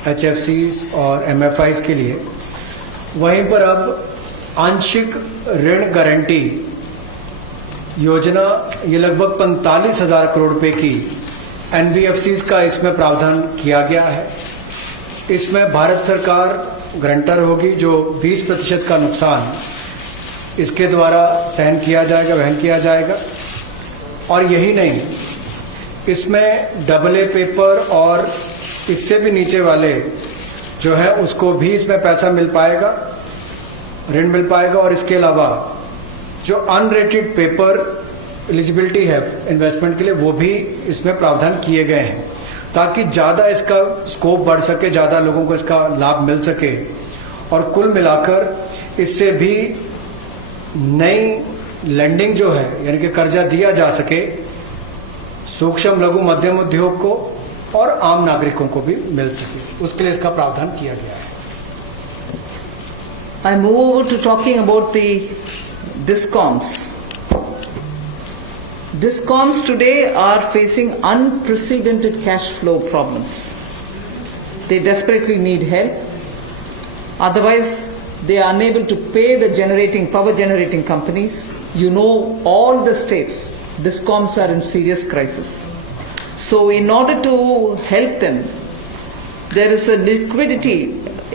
एचएफसीज और MFIs के लिए, वहीं पर अब आंशिक ऋण गारंटी योजना ये लगभग 45,000 करोड़ रुपए की एनबीएफसीज का इसमें प्रावधान किया गया है। इसमें भारत सरकार गारंटर होगी, जो 20% का नुकसान इसके द्वारा वहन किया जाएगा। और यही नहीं, इसमें AA पेपर और इससे भी नीचे वाले जो है उसको भी इसमें पैसा मिल पाएगा, ऋण मिल पाएगा। और इसके अलावा जो अनरेटेड पेपर एलिजिबिलिटी है इन्वेस्टमेंट के लिए, वो भी इसमें प्रावधान किए गए हैं ताकि ज़्यादा इसका स्कोप बढ़ सके, ज़्यादा लोगों को इसका लाभ मिल सके और कुल मिलाकर इससे भी नई लैंडिंग जो है, यानी कि कर्जा दिया जा सके सूक्ष्म लघु मध्यम उद्योग को और आम नागरिकों को भी मिल सके, उसके लिए इसका प्रावधान किया गया है। I move over to talking about the DISCOMs. DISCOMs today are facing unprecedented cash flow problems. They desperately need help. Otherwise, they are unable to pay the power generating companies. You know, all the states, DISCOMs are in serious crisis. So in order to help them, there is a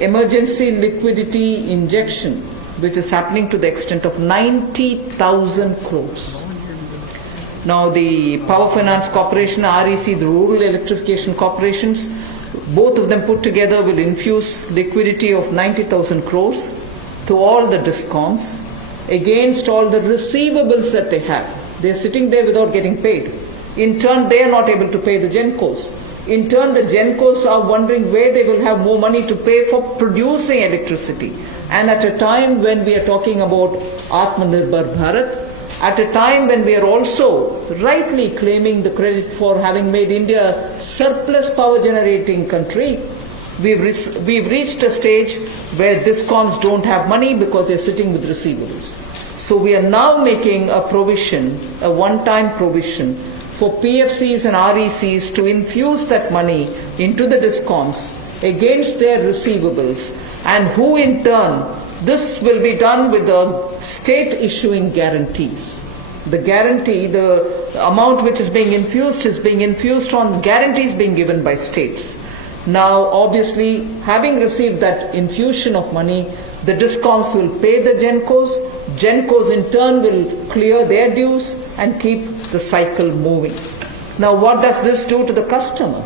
emergency liquidity injection which is happening to the extent of 90,000 crores. Now the Power Finance Corporation, REC, the Rural Electrification Corporations, both of them put together will infuse liquidity of 90,000 crores to all the DISCOMs against all the receivables that they have. They are sitting there without getting paid. In turn, they are not able to pay the GENCOs. In turn, the GENCOs are wondering where they will have more money to pay for producing electricity. And at a time when we are talking about Atmanirbhar Bharat, at a time when we are also rightly claiming the credit for having made India a surplus power generating country, we've reached a stage where DISCOMs don't have money because they're sitting with receivables. So we are now making a provision, a one-time provision for PFCs and RECs to infuse that money into the DISCOMs against their receivables, and who in turn, this will be done with the state issuing guarantees. The guarantee, the amount which is being infused on guarantees being given by states. Now, obviously, having received that infusion of money, the DISCOMs will pay the GENCOs. GENCOs in turn will clear their dues and keep the cycle moving. Now, what does this do to the customer?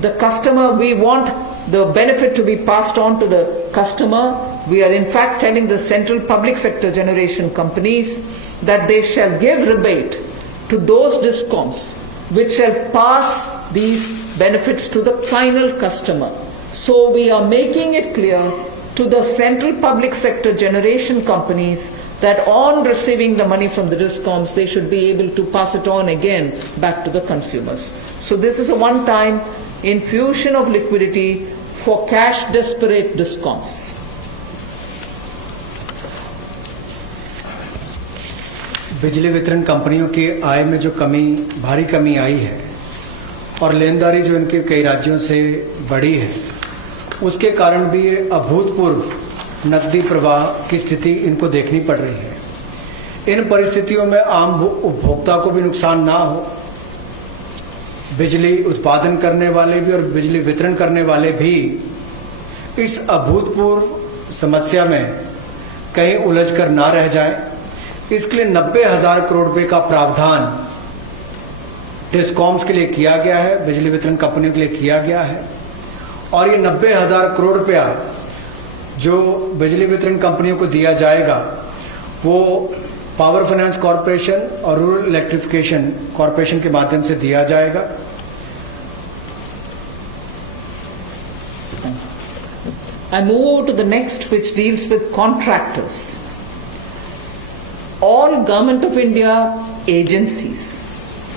The customer, we want the benefit to be passed on to the customer. We are in fact telling the central public sector generation companies that they shall give rebate to those DISCOMs which shall pass these benefits to the final customer. So we are making it clear to the central public sector generation companies that on receiving the money from the DISCOMs, they should be able to pass it on again back to the consumers. So this is a one-time infusion of liquidity for cash desperate DISCOMs. बिजली वितरण कंपनियों की आय में जो भारी कमी आई है और लेनदारी जो इनके कई राज्यों से बढ़ी है, उसके कारण भी ये अभूतपूर्व नकदी प्रवाह की स्थिति इनको देखनी पड़ रही है। इन परिस्थितियों में आम उपभोक्ता को भी नुकसान ना हो, बिजली उत्पादन करने वाले भी और बिजली वितरण करने वाले भी इस अभूतपूर्व समस्या में कहीं उलझकर ना रह जाएं, इसके लिए 90,000 करोड़ रुपए का प्रावधान डिस्कॉम्स के लिए किया गया है, बिजली वितरण कंपनियों के लिए किया गया है। और ये 90,000 करोड़ रुपया जो बिजली वितरण कंपनियों को दिया जाएगा वो पावर फाइनेंस कॉरपोरेशन और रूरल इलेक्ट्रिफिकेशन कॉरपोरेशन के माध्यम से दिया जाएगा। I move to the next, which deals with contractors. All Government of India agencies,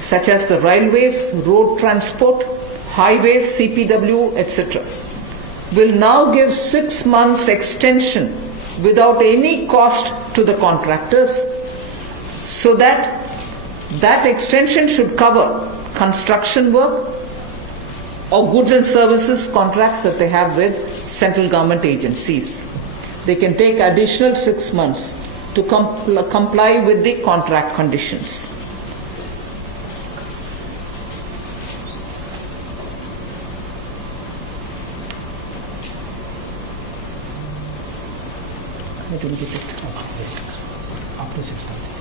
such as the railways, road transport, highways, CPW, etc., will now give 6 months extension without any cost to the contractors, so that extension should cover construction work or goods and services contracts that they have with central government agencies. They can take additional 6 months to comply with the contract conditions. I didn't get it. Up to 6 months.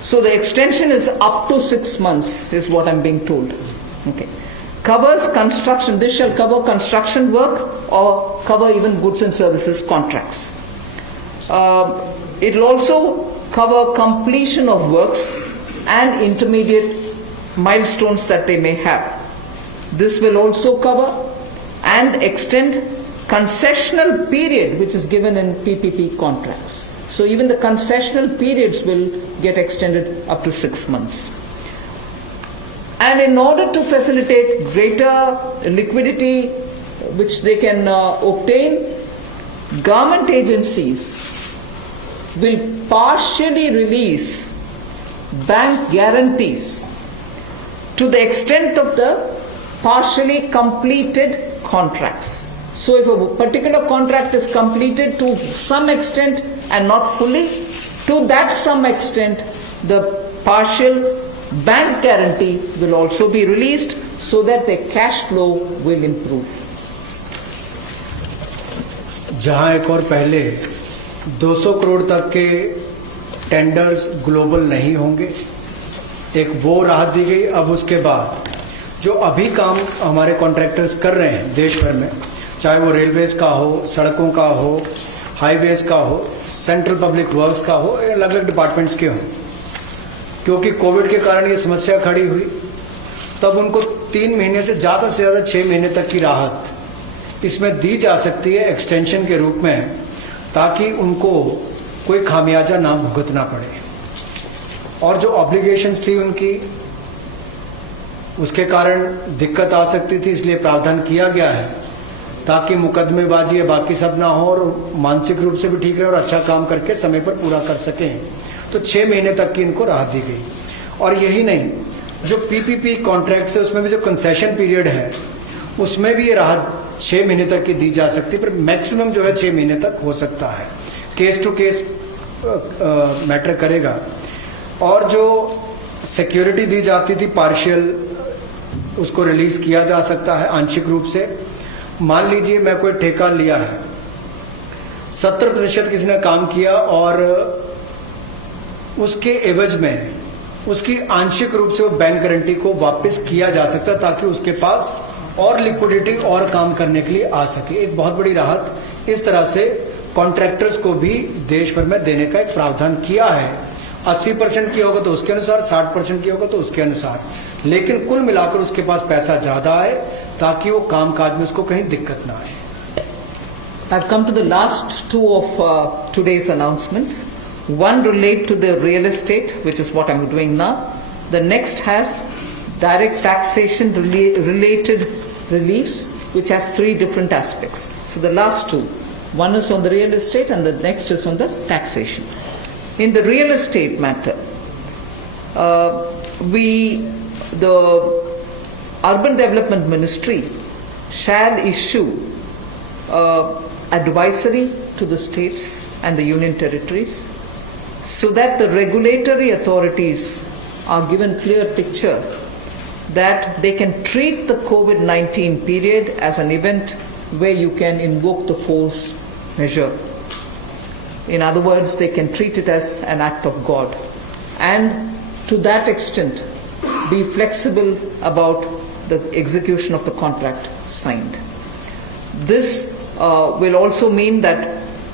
So the extension is up to 6 months, is what I'm being told. Okay. Covers construction. This shall cover construction work or cover even goods and services contracts. It will also cover completion of works and intermediate milestones that they may have. This will also cover and extend concessional period which is given in PPP contracts. So even the concessional periods will get extended up to 6 months. And in order to facilitate greater liquidity which they can obtain, government agencies will partially release bank guarantees to the extent of the partially completed contracts. So if a particular contract is completed to some extent and not fully, to that some extent the partial bank guarantee will also be released so that their cash flow will improve. जहां एक और पहले 200 करोड़ तक के tenders global नहीं होंगे, एक वो राहत दी गई। अब उसके बाद जो अभी काम हमारे कॉन्ट्रैक्टर्स कर रहे हैं देश भर में, चाहे वो रेलवेज का हो, सड़कों का हो, हाईवेज का हो, सेंट्रल पब्लिक वर्क्स का हो, अलग अलग डिपार्टमेंट्स के हों, क्योंकि कोविड के कारण ये समस्या खड़ी हुई, तब उनको 3 महीने से ज़्यादा 6 महीने तक की राहत इसमें दी जा सकती है एक्सटेंशन के रूप में, ताकि उनको कोई खामियाजा ना भुगतना पड़े। और जो ऑब्लिगेशंस थी उनकी, उसके कारण दिक्कत आ सकती थी, इसलिए प्रावधान किया गया है ताकि मुकदमेबाजी या बाकी सब ना हो और मानसिक रूप से भी ठीक रहे और अच्छा काम करके समय पर पूरा कर सकें। तो 6 महीने तक की इनको राहत दी गई। और यही नहीं, जो पीपीपी कॉन्ट्रैक्ट है उसमें भी जो कंसेशन पीरियड है उसमें भी ये राहत 6 महीने तक की दी जा सकती है, पर मैक्सिमम जो है 6 महीने तक हो सकता है। केस टू केस मैटर करेगा। और जो सिक्योरिटी दी जाती थी पार्शियल, उसको रिलीज किया जा सकता है आंशिक रूप से। मान लीजिए मैं कोई ठेका लिया है, 70% किसी ने काम किया और उसके एवज में उसकी आंशिक रूप से वो बैंक गारंटी को वापस किया जा सकता है, ताकि उसके पास और लिक्विडिटी और काम करने के लिए आ सके। एक बहुत बड़ी राहत इस तरह से कॉन्ट्रैक्टर्स को भी देश भर में देने का एक प्रावधान किया है। 80% की होगा तो उसके अनुसार, 60% की होगा तो उसके अनुसार, लेकिन कुल मिलाकर उसके पास पैसा ज्यादा आए ताकि वो काम काज में उसको कहीं दिक्कत ना आए। I've come to the last two of today's announcements. One relate to the real estate, which is what I'm doing now. The next has direct taxation related reliefs, which has 3 different aspects. So the last two, one is on the real estate and the next is on the taxation. In the real estate matter, the Urban Development Ministry shall issue advisory to the states and the union territories so that the regulatory authorities are given clear picture that they can treat the COVID-19 period as an event where you can invoke the force measure. In other words, they can treat it as an act of God, and to that extent be flexible about the execution of the contract signed. This will also mean that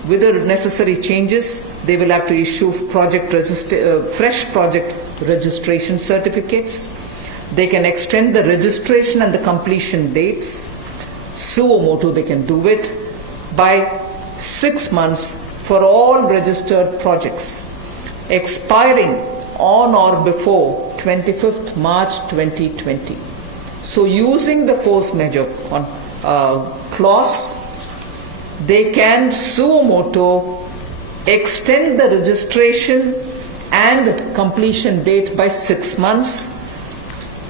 with the necessary changes, they will have to issue fresh project registration certificates. They can extend the registration and the completion dates. Suo motu, they can do it by 6 months for all registered projects, expiring on or before 25th March 2020. So using the force measure clause, they can suo motu extend the registration and completion date by 6 months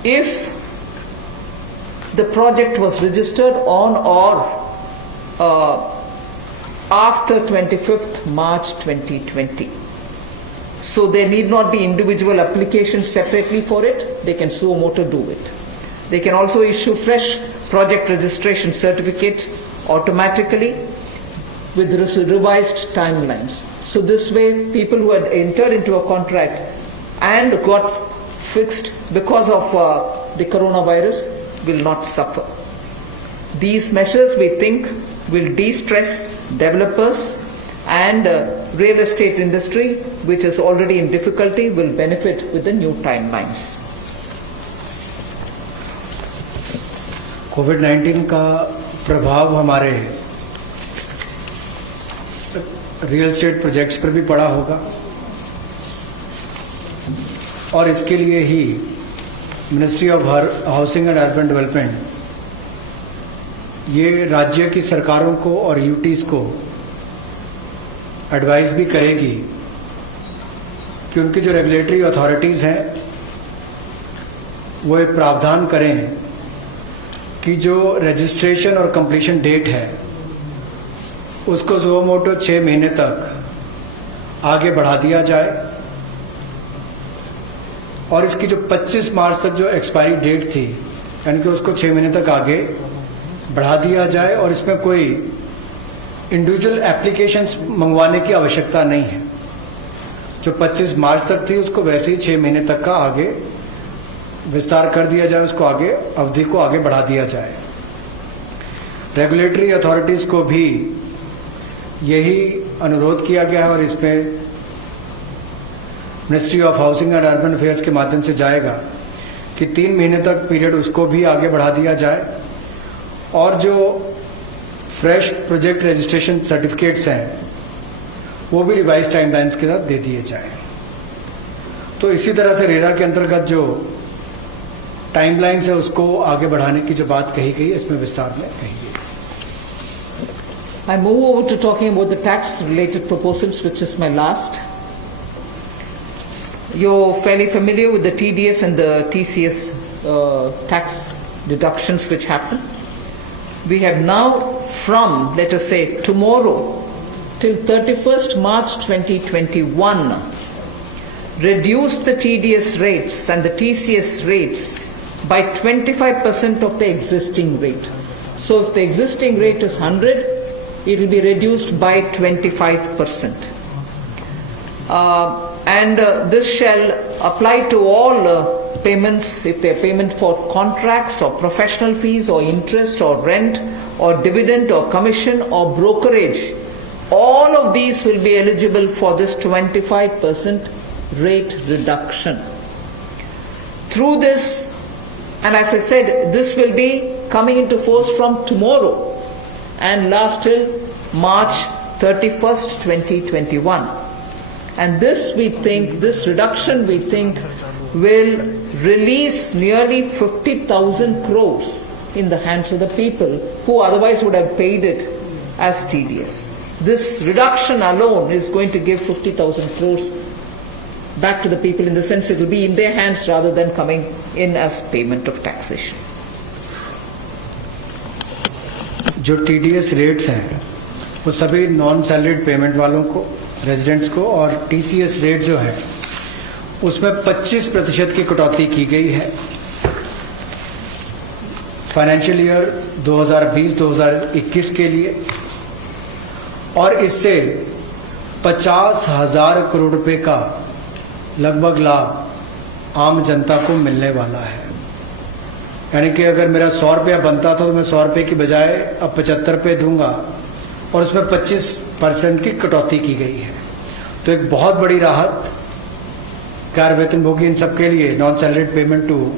if the project was registered on or after 25th March 2020. So there need not be individual applications separately for it. They can suo motu do it. They can also issue fresh project registration certificate automatically with revised timelines. So this way, people who had entered into a contract and got fixed because of the coronavirus will not suffer. These measures, we think, will de-stress developers, and real estate industry, which is already in difficulty, will benefit with the new timelines. कोविड-19 का प्रभाव हमारे real estate projects पर भी पड़ा होगा, और इसके लिए ही ministry of housing and urban development ये राज्य की सरकारों को और यूटीज को एडवाइस भी करेगी कि उनकी जो रेगुलेटरी अथॉरिटीज़ हैं वो एक प्रावधान करें कि जो रजिस्ट्रेशन और कंप्लीशन डेट है उसको सुओ मोटो 6 महीने तक आगे बढ़ा दिया जाए, और इसकी जो 25 मार्च तक जो एक्सपायरी डेट थी, यानी कि उसको 6 महीने तक आगे बढ़ा दिया जाए और इसमें कोई इंडिविजुअल एप्लीकेशंस मंगवाने की आवश्यकता नहीं है। जो 25 मार्च तक थी उसको वैसे ही 6 महीने तक का आगे विस्तार कर दिया जाए, उसको आगे अवधि को आगे बढ़ा दिया जाए। रेगुलेटरी अथॉरिटीज को भी यही अनुरोध किया गया है और इसमें ministry of housing and urban affairs के माध्यम से जाएगा कि 3 महीने तक पीरियड उसको भी आगे बढ़ा दिया जाए और जो फ्रेश प्रोजेक्ट रजिस्ट्रेशन सर्टिफिकेट्स हैं वो भी रिवाइज टाइमलाइंस के साथ दे दिए जाए। तो इसी तरह से रेरा के अंतर्गत जो टाइमलाइंस है उसको आगे बढ़ाने की जो बात कही गई है इसमें विस्तार में कही गई। I move over to talking about the tax related proposals, which is my last. You're fairly familiar with the TDS and the TCS tax deductions which happen. We have now from, let us say, tomorrow till 31st March 2021 reduced the TDS rates and the TCS rates by 25% of the existing rate. So if the existing rate is 100, it will be reduced by 25%. This shall apply to all payments, if they are payment for contracts or professional fees or interest or rent or dividend or commission or brokerage. All of these will be eligible for this 25% rate reduction. Through this, and as I said, this will be coming into force from tomorrow and last till March 31st, 2021. And this we think, this reduction we think will release nearly 50,000 crores in the hands of the people who otherwise would have paid it as TDS. This reduction alone is going to give 50,000 crores back to the people, in the sense it will be in their hands rather than coming in as payment of taxation. जो TDS rates हैं वो सभी non salaried payment वालों को, residents को, और TCS rate जो है उसमें 25% की कटौती की गई है फाइनेंशियल ईयर 2020-2021 के लिए, और इससे 50,000 करोड़ रुपए का लगभग लाभ आम जनता को मिलने वाला है। यानी कि अगर मेरा 100 रुपया बनता था तो मैं 100 रुपये की बजाय अब 75 रुपये दूंगा और उसमें 25% की कटौती की गई है। तो एक बहुत बड़ी राहत कार्य वेतनभोगी इन सबके लिए, non salaried payment to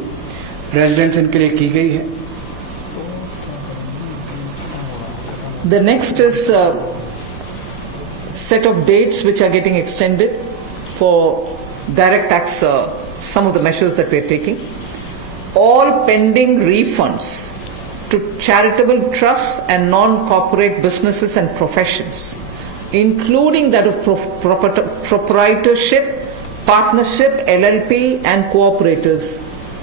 residents, इनके लिए की गई है। The next is a set of dates which are getting extended for direct tax, some of the measures that we are taking. All pending refunds to charitable trusts and non-corporate businesses and professions, including that of proprietorship, partnership, LLP and cooperatives,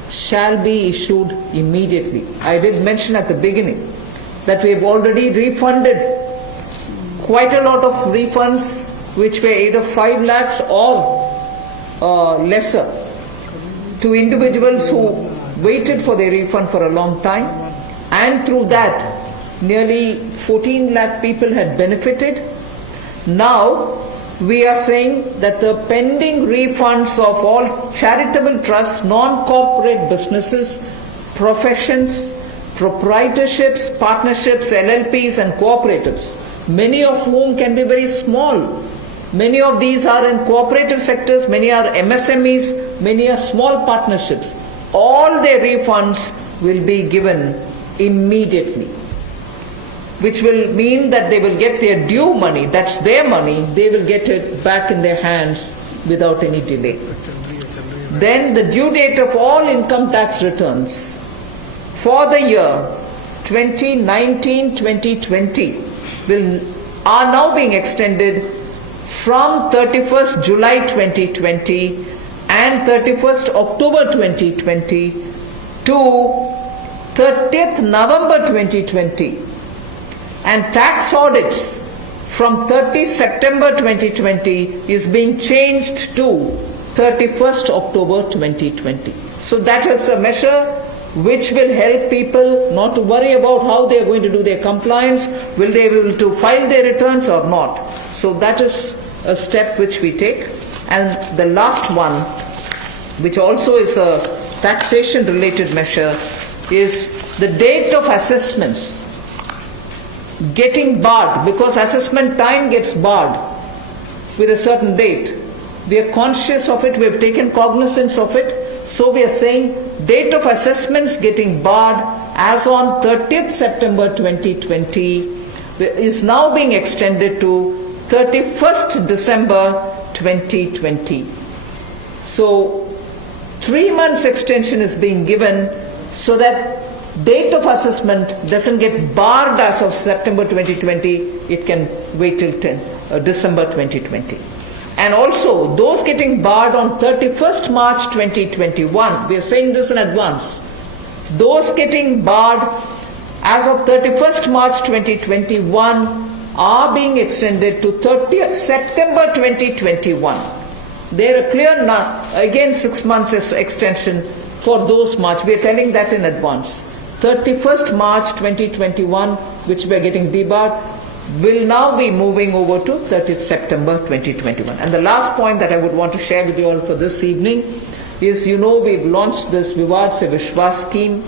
shall be issued immediately. I did mention at the beginning that we have already refunded quite a lot of refunds which were either 5 lakhs or lesser to individuals who waited for their refund for a long time, and through that nearly 14 lakh people had benefited. Now we are saying that the pending refunds of all charitable trusts, non-corporate businesses, professions, proprietorships, partnerships, LLPs and cooperatives, many of whom can be very small. Many of these are in cooperative sectors, many are MSMEs, many are small partnerships. All their refunds will be given immediately, which will mean that they will get their due money, that's their money, they will get it back in their hands without any delay. Then the due date of all income tax returns for the year 2019-2020 are now being extended from 31st July 2020 and 31st October 2020 to 30th November 2020, and tax audits from 30 September 2020 is being changed to 31st October 2020. So that is a measure which will help people not to worry about how they are going to do their compliance, will they be able to file their returns or not. So that is a step which we take. And the last one, which also is a taxation related measure, is the date of assessments getting barred, because assessment time gets barred with a certain date. We are conscious of it, we have taken cognizance of it, so we are saying date of assessments getting barred as on 30th September 2020 is now being extended to 31st December 2020. So 3 months extension is being given so that date of assessment doesn't get barred as of September 2020, it can wait till December 2020. And also, those getting barred on 31st March 2021, we are saying this in advance, those getting barred as of 31st March 2021 are being extended to 30th September 2021. There are clear, again 6 months extension for those March. We are telling that in advance. 31st March 2021, which we are getting debarred, will now be moving over to 30th September 2021. And the last point that I would want to share with you all for this evening is, we've launched this Vivad Se Vishwas scheme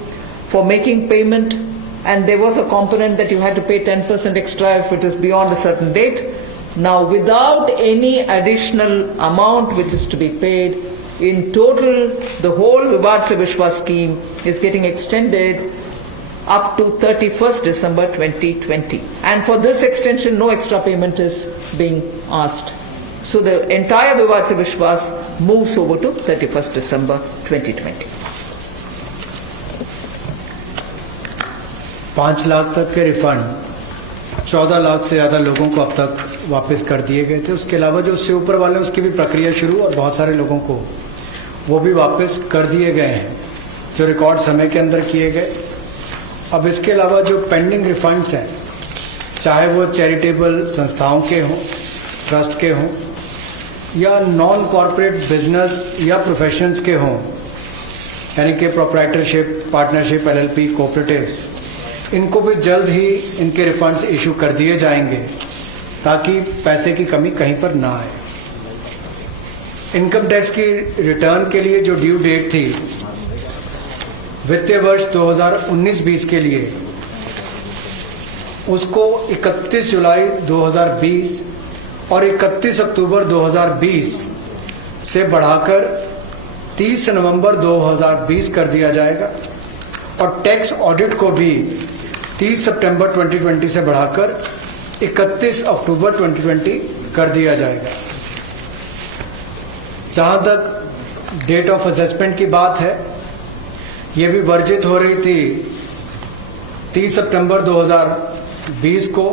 for making payment, and there was a component that you had to pay 10% extra if it is beyond a certain date. Now, without any additional amount which is to be paid, in total, the whole Vivad Se Vishwas scheme is getting extended up to 31st December 2020. And for this extension, no extra payment is being asked. So the entire Vivad Se Vishwas moves over to 31st December 2020. 5 lakh तक के refund 14 lakh से ज़्यादा लोगों को अब तक वापस कर दिए गए थे। उसके अलावा जो उससे ऊपर वाले उसकी भी प्रक्रिया शुरू, और बहुत सारे लोगों को वो भी वापस कर दिए गए हैं जो रिकॉर्ड समय के अंदर किए गए। अब इसके अलावा जो पेंडिंग रिफंड्स हैं, चाहे वो चैरिटेबल संस्थाओं के हों, ट्रस्ट के हों, या नॉन कॉरपोरेट बिजनेस या प्रोफेशंस के हों, यानी कि प्रोप्राइटरशिप, पार्टनरशिप, LLP, कोऑपरेटिव्स, इनको भी जल्द ही इनके रिफंड्स इशू कर दिए जाएंगे ताकि पैसे की कमी कहीं पर ना आए। इनकम टैक्स की रिटर्न के लिए जो ड्यू डेट थी वित्तीय वर्ष 2019-20 के लिए, उसको 31 जुलाई 2020 और 31 अक्टूबर 2020 से बढ़ाकर 30 नवंबर 2020 कर दिया जाएगा, और टैक्स ऑडिट को भी 30 सितंबर 2020 से बढ़ाकर 31 अक्टूबर 2020 कर दिया जाएगा। जहां तक डेट ऑफ असेसमेंट की बात है, ये भी वर्जित हो रही थी 30 सितंबर 2020 को,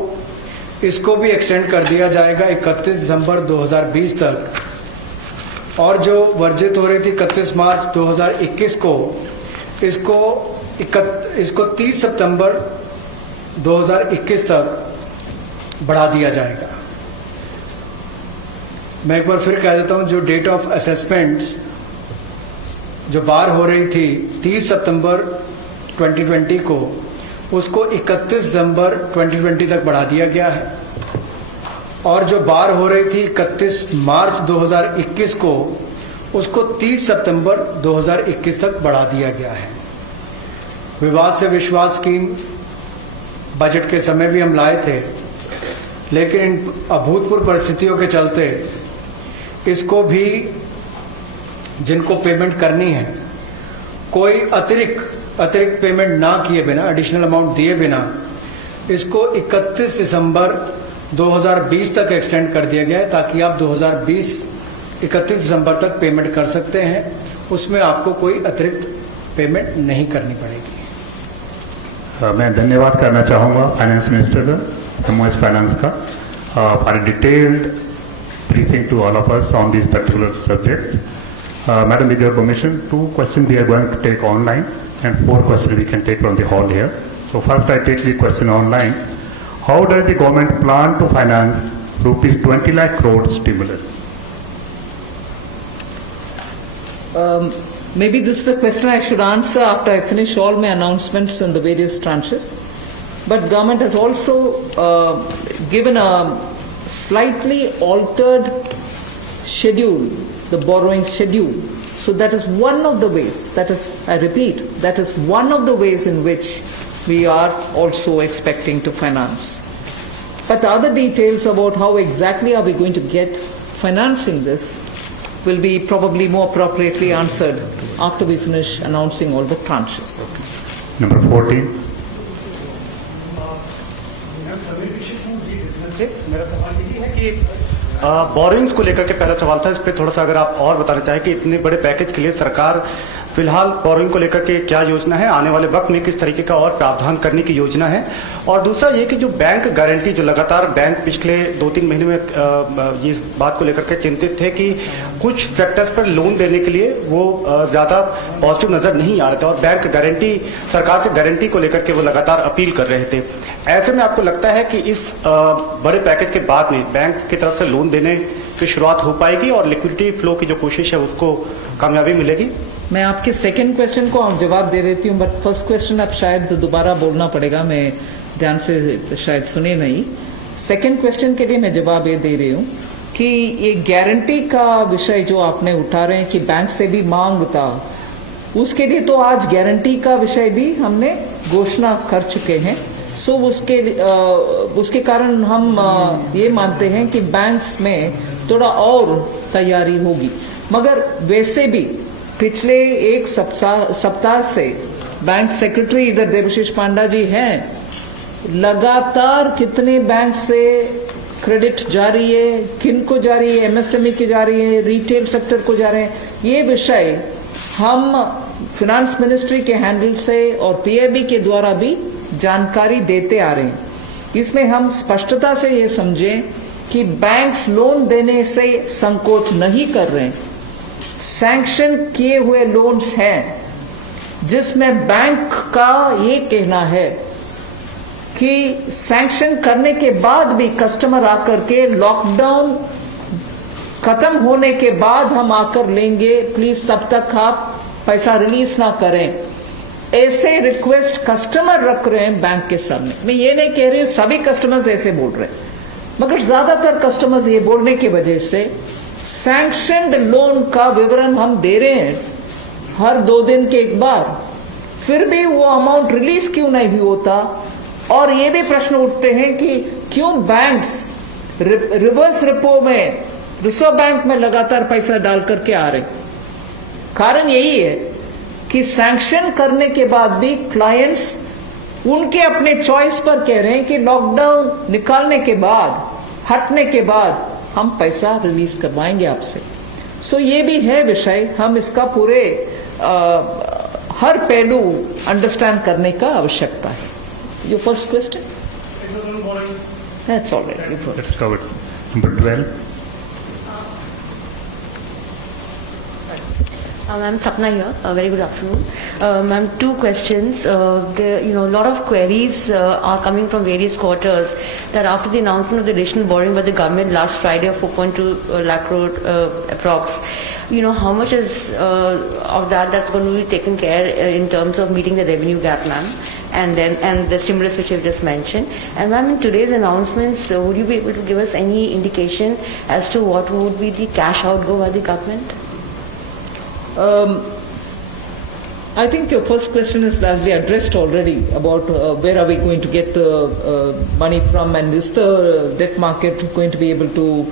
इसको भी एक्सटेंड कर दिया जाएगा 31 दिसंबर 2020 तक, और जो वर्जित हो रही थी 31 मार्च 2021 को, इसको 30 सितंबर 2021 तक बढ़ा दिया जाएगा। मैं एक बार फिर कह देता हूं, जो डेट ऑफ असेसमेंट्स जो बार हो रही थी 30 सितंबर 2020 को, उसको 31 दिसंबर 2020 तक बढ़ा दिया गया है, और जो बार हो रही थी 31 मार्च 2021 को, उसको 30 सितंबर 2021 तक बढ़ा दिया गया है। विवाद से विश्वास स्कीम बजट के समय भी हम लाए थे, लेकिन इन अभूतपूर्व परिस्थितियों के चलते इसको भी, जिनको पेमेंट करनी है, कोई अतिरिक्त पेमेंट ना किए बिना, एडिशनल अमाउंट दिए बिना, इसको 31 दिसंबर 2020 तक एक्सटेंड कर दिया गया है, ताकि आप 2020 31 दिसंबर तक पेमेंट कर सकते हैं। उसमें आपको कोई अतिरिक्त पेमेंट नहीं करनी पड़ेगी। मैं धन्यवाद करना चाहूँगा फाइनेंस मिनिस्टर का, MOS फाइनेंस का, for detailed briefing to all of us on these particular subjects. Madam, with your permission, 2 questions we are going to take online and 4 questions we can take from the hall here. So first I take the question online. How does the government plan to finance rupees 20 lakh crore stimulus? Maybe this is a question I should answer after I finish all my announcements in the various tranches. But government has also given a slightly altered schedule, the borrowing schedule. So that is one of the ways, that is, I repeat, that is one of the ways in which we are also expecting to finance. But the other details about how exactly are we going to get financing this will be probably more appropriately answered after we finish announcing all the tranches. Number 14. मेरा सवाल यही है कि borings को लेकर के पहला सवाल था, इस पे थोड़ा सा अगर आप और बताना चाहें कि इतने बड़े पैकेज के लिए सरकार फिलहाल बोरिंग को लेकर के क्या योजना है, आने वाले वक्त में किस तरीके का और प्रावधान करने की योजना है। और दूसरा ये कि जो बैंक गारंटी, जो लगातार बैंक पिछले 2-3 महीने में ये बात को लेकर के चिंतित थे कि कुछ सेक्टर्स पर लोन देने के लिए वो ज्यादा पॉजिटिव नजर नहीं आ रहे थे और बैंक गारंटी, सरकार से गारंटी को लेकर के वो लगातार अपील कर रहे थे। ऐसे में आपको लगता है कि इस बड़े पैकेज के बाद में बैंक की तरफ से लोन देने की शुरुआत हो पाएगी और लिक्विडिटी फ्लो की जो कोशिश है उसको कामयाबी मिलेगी? मैं आपके सेकंड क्वेश्चन को जवाब दे देती हूँ, बट फर्स्ट क्वेश्चन अब शायद दोबारा बोलना पड़ेगा, मैं ध्यान से शायद सुने नहीं। सेकंड क्वेश्चन के लिए मैं जवाब ये दे रही हूँ कि ये गारंटी का विषय जो आपने उठा रहे हैं कि बैंक से भी मांग था, उसके लिए तो आज गारंटी का विषय भी हमने घोषणा कर चुके हैं। सो उसके कारण हम ये मानते हैं कि बैंक्स में थोड़ा और तैयारी होगी। मगर वैसे भी पिछले एक सप्ताह से बैंक सेक्रेटरी इधर देवशीष पांडा जी हैं, लगातार कितने बैंक से क्रेडिट जा रही है, किन को जा रही है, एमएसएमई की जा रही है, रिटेल सेक्टर को जा रहे हैं, ये विषय हम फिनेंस मिनिस्ट्री के हैंडल से और पीआईबी के द्वारा भी जानकारी देते आ रहे हैं। इसमें हम स्पष्टता से ये समझें कि बैंक्स लोन देने से संकोच नहीं कर रहे हैं। सैंक्शन किए हुए लोन्स हैं जिसमें बैंक का ये कहना है कि सैंक्शन करने के बाद भी कस्टमर आकर के लॉकडाउन खत्म होने के बाद हम आकर लेंगे, प्लीज तब तक आप पैसा रिलीज ना करें। ऐसे रिक्वेस्ट कस्टमर रख रहे हैं बैंक के सामने। मैं ये नहीं कह रही सभी कस्टमर्स ऐसे बोल रहे हैं, मगर ज्यादातर कस्टमर्स ये बोलने की वजह से सैंक्शनड लोन का विवरण हम दे रहे हैं हर 2 दिन के एक बार, फिर भी वो अमाउंट रिलीज क्यों नहीं होता। और ये भी प्रश्न उठते हैं कि क्यों बैंक्स रिवर्स रिपो में, रिजर्व बैंक में लगातार पैसा डाल करके आ रहे। कारण यही है कि सैंक्शन करने के बाद भी क्लाइंट्स उनके अपने चॉइस पर कह रहे हैं कि लॉकडाउन निकालने के बाद, हटने के बाद हम पैसा रिलीज करवाएंगे आपसे। सो ये भी है विषय, हम इसका पूरे हर पहलू अंडरस्टैंड करने का आवश्यकता है। Your first question, that's alright, That's covered. Number 12. I'm Sapna here. Very good afternoon. Ma'am, 2 questions. A lot of queries are coming from various quarters that after the announcement of the additional borrowing by the government last Friday of 4.2 lakh crore approx, how much is of that's going to be taken care in terms of meeting the revenue gap, ma'am? And the stimulus which you've just mentioned. And ma'am, in today's announcements, would you be able to give us any indication as to what would be the cash outgo by the government? I think your first question is largely addressed already about where are we going to get the money from, and is the debt market going to be able to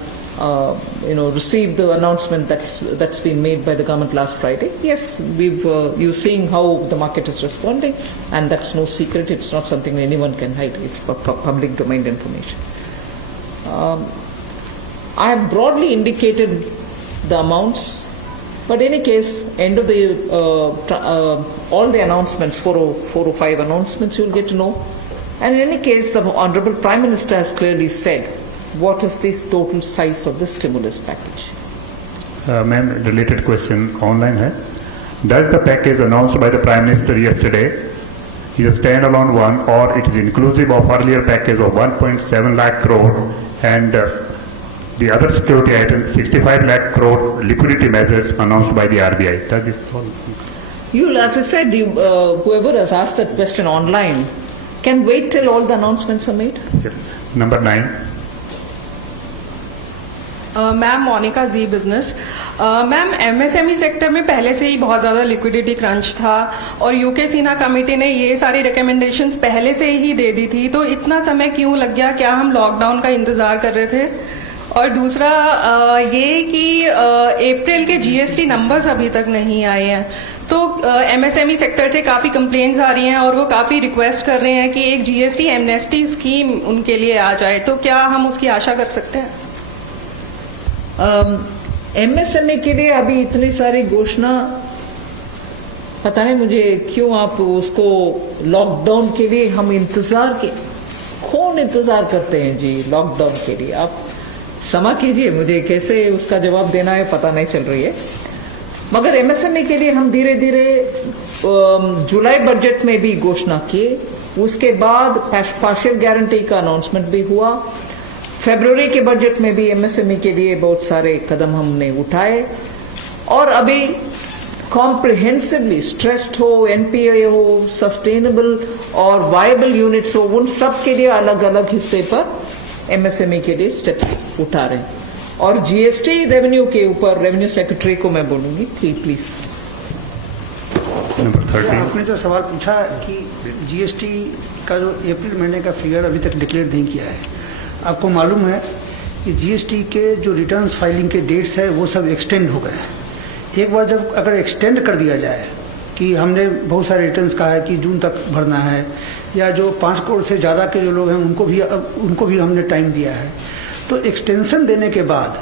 receive the announcement that's been made by the government last Friday. Yes, you're seeing how the market is responding, and that's no secret. It's not something anyone can hide. It's public domain information. I have broadly indicated the amounts. But in any case, end of the all the announcements, 4 or 5 announcements, you'll get to know. And in any case, the Honorable Prime Minister has clearly said what is the total size of the stimulus package. Ma'am, related question online hai. Does the package announced by the Prime Minister yesterday is a standalone one, or it is inclusive of earlier package of 1.7 lakh crore and The other security item, 65 lakh crore liquidity measures announced by the RBI. Does this fall? As I said, whoever has asked that question online can wait till all the announcements are made. Number 9. Ma'am Monika ji business. Ma'am MSME sector में पहले से ही बहुत ज़्यादा liquidity crunch था और UK सीना committee ने ये सारी रिकमेंडेशंस पहले से ही दे दी थी, तो इतना समय क्यों लग गया? क्या हम लॉकडाउन का इंतज़ार कर रहे थे? और दूसरा ये कि अप्रैल के जीएसटी नंबर्स अभी तक नहीं आए हैं, तो एमएसएमई सेक्टर से काफ़ी कंप्लेंट्स आ रही हैं और वो काफ़ी रिक्वेस्ट कर रहे हैं कि एक जीएसटी एमनेस्टी स्कीम उनके लिए आ जाए, तो क्या हम उसकी आशा कर सकते हैं? एमएसएमई के लिए अभी इतनी सारी घोषणा, पता नहीं मुझे क्यों आप उसको लॉकडाउन के लिए हम कौन इंतजार करते हैं जी लॉकडाउन के लिए? आप क्षमा कीजिए, मुझे कैसे उसका जवाब देना है पता नहीं चल रही है। मगर एमएसएमई के लिए हम धीरे धीरे जुलाई बजट में भी घोषणा किए, उसके बाद पार्शियल गारंटी का अनाउंसमेंट भी हुआ, फरवरी के बजट में भी एमएसएमई के लिए बहुत सारे कदम हमने उठाए, और अभी कॉम्प्रिहेंसिवली स्ट्रेस्ड हो, एनपीए हो, सस्टेनेबल और वायबल यूनिट्स हो, उन सब के लिए अलग अलग हिस्से पर एमएसएमई के लिए स्टेप्स उठा रहे हैं। और जीएसटी रेवेन्यू के ऊपर रेवेन्यू सेक्रेटरी को मैं बोलूंगी प्लीज। आपने जो सवाल पूछा कि जीएसटी का जो अप्रैल महीने का फिगर अभी तक डिक्लेयर नहीं किया है, आपको मालूम है कि जीएसटी के जो रिटर्न्स फाइलिंग के डेट्स है वो सब एक्सटेंड हो गए हैं। एक बार जब अगर एक्सटेंड कर दिया जाए कि हमने बहुत सारे रिटर्न्स कहा है कि जून तक भरना है, या जो 5 करोड़ से ज़्यादा के जो लोग हैं उनको भी हमने टाइम दिया है, तो एक्सटेंशन देने के बाद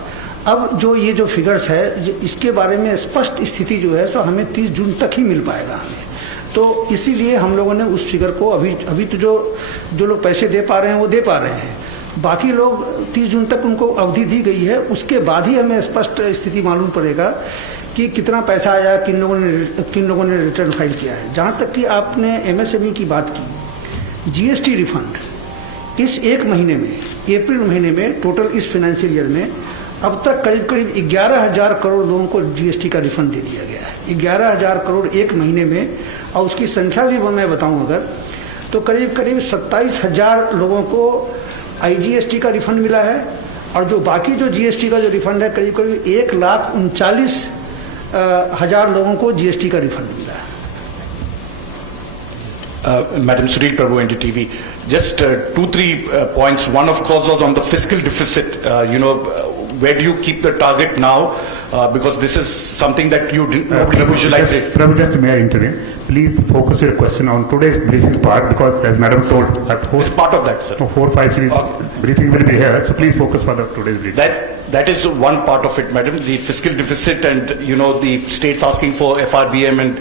अब जो ये जो फिगर्स है इसके बारे में स्पष्ट स्थिति जो है सो हमें 30 जून तक ही मिल पाएगा हमें। तो इसीलिए हम लोगों ने उस फिगर को अभी तो जो लोग पैसे दे पा रहे हैं वो दे पा रहे हैं, बाकी लोग 30 जून तक उनको अवधि दी गई है, उसके बाद ही हमें स्पष्ट स्थिति मालूम पड़ेगा कि कितना पैसा आया, किन लोगों ने रिटर्न फाइल किया है। जहाँ तक कि आपने एमएसएमई की बात की, जीएसटी रिफंड इस एक महीने में, अप्रैल महीने में टोटल इस फाइनेंशियल ईयर में अब तक करीब 11,000 करोड़ लोगों को जीएसटी का रिफंड दे दिया गया है। 11,000 करोड़ एक महीने में, और उसकी संख्या भी मैं बताऊं अगर तो करीब 27,000 लोगों को आईजीएसटी का रिफंड मिला है, और जो बाकी जो जीएसटी का जो रिफंड है करीब 1,39,000 लोगों को जीएसटी का रिफंड मिला है। Madam Sunil Prabhu, NDTV. Just 2-3 points. One, of course, was on the fiscal deficit. Where do you keep the target now? Because this is something that you nobody visualized it. Prabhu, just may I intervene? Please focus your question on today's briefing part, because as Madam told, It's part of that, sir. 4-5 series briefing will be here, so please focus for the today's briefing. That is one part of it, madam, the fiscal deficit and, the states asking for FRBM and,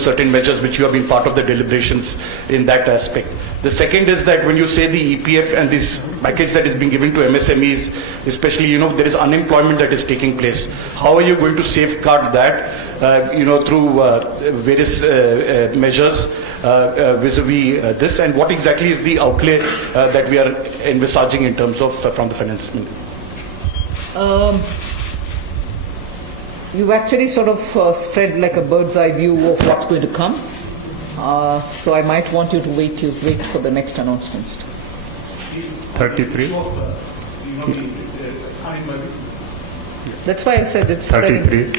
certain measures which you have been part of the deliberations in that aspect. The second is that when you say the EPF and this package that is being given to MSMEs, especially, there is unemployment that is taking place. How are you going to safeguard that, through various measures vis-a-vis this, and what exactly is the outlay that we are envisaging in terms of from the finance minister? You've actually sort of spread like a bird's eye view of what's going to come. So I might want you to wait for the next announcements. 33. That's why I said it's 33.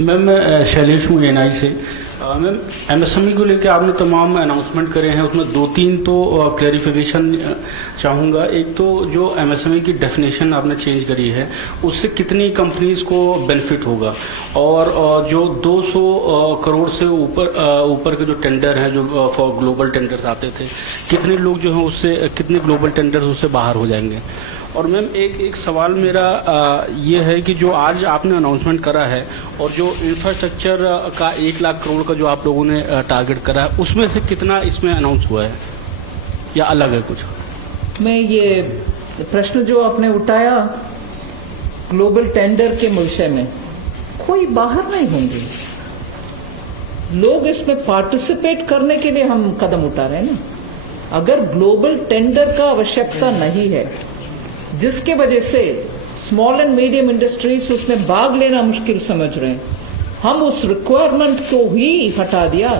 Ma'am मैं शैलेश हूँ NI से। Ma'am MSME को लेकर आपने तमाम announcement करे हैं, उसमें 2-3 तो क्लैरिफिकेशन चाहूँगा। एक तो जो एमएसएमई की डेफिनेशन आपने चेंज करी है उससे कितनी कंपनीज को बेनिफिट होगा, और जो 200 करोड़ से ऊपर के जो टेंडर हैं जो फॉर ग्लोबल टेंडर्स आते थे, कितने लोग जो हैं उससे, कितने ग्लोबल टेंडर्स उससे बाहर हो जाएंगे। और मैम एक सवाल मेरा ये है कि जो आज आपने अनाउंसमेंट करा है और जो इंफ्रास्ट्रक्चर का 1 लाख करोड़ का जो आप लोगों ने टारगेट करा है, उसमें से कितना इसमें अनाउंस हुआ है या अलग है कुछ? मैं ये प्रश्न जो आपने उठाया ग्लोबल टेंडर के विषय में, कोई बाहर नहीं होंगे लोग, इसमें पार्टिसिपेट करने के लिए हम कदम उठा रहे हैं ना। अगर ग्लोबल टेंडर का आवश्यकता नहीं है, जिसके वजह से स्मॉल एंड मीडियम इंडस्ट्रीज उसमें भाग लेना मुश्किल समझ रहे हैं। हम उस रिक्वायरमेंट को ही हटा दिया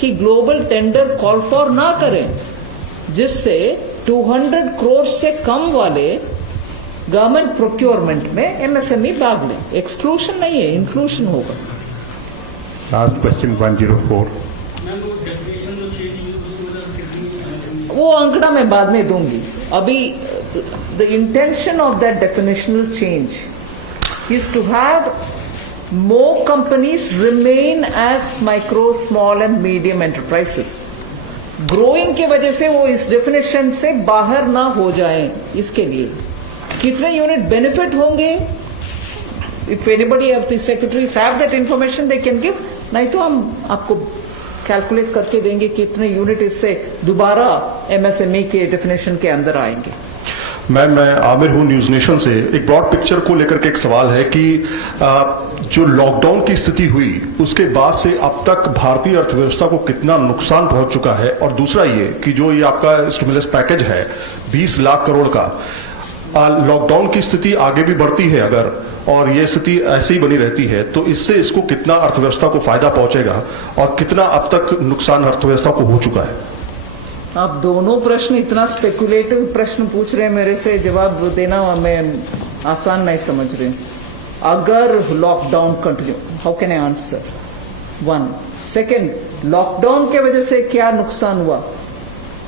कि ग्लोबल टेंडर कॉल फॉर ना करें, जिससे 200 करोड़ से कम वाले गवर्नमेंट प्रोक्योरमेंट में एमएसएमई भाग लें। एक्सक्लूशन नहीं है, इंक्लूशन होगा। Last question 104। वो आंकड़ा मैं बाद में दूंगी। अभी the intention of that definitional change is to have more companies remain as micro, small and medium enterprises. Growing की वजह से वो इस definition से बाहर ना हो जाएं, इसके लिए कितने यूनिट बेनिफिट होंगे? If anybody of the secretaries have that information, they can give. नहीं तो हम आपको कैलकुलेट करके देंगे कितने यूनिट इससे दोबारा MSME के डेफिनेशन के अंदर आएंगे। मैम, मैं आमिर हूँ न्यूज नेशन से। एक ब्रॉड पिक्चर को लेकर के एक सवाल है कि जो लॉकडाउन की स्थिति हुई उसके बाद से अब तक भारतीय अर्थव्यवस्था को कितना नुकसान पहुंच चुका है, और दूसरा ये कि जो ये आपका स्टिमुलस पैकेज है 20 लाख करोड़ का, लॉकडाउन की स्थिति आगे भी बढ़ती है अगर, और ये स्थिति ऐसे ही बनी रहती है, तो इससे इसको कितना अर्थव्यवस्था को फायदा पहुंचेगा और कितना अब तक नुकसान अर्थव्यवस्था को हो चुका है? आप दोनों प्रश्न इतना स्पेकुलेटिव प्रश्न पूछ रहे हैं मेरे से, जवाब देना मैं आसान नहीं समझ रही। अगर lockdown continue, how can I answer? 1 second, lockdown के वजह से क्या नुकसान हुआ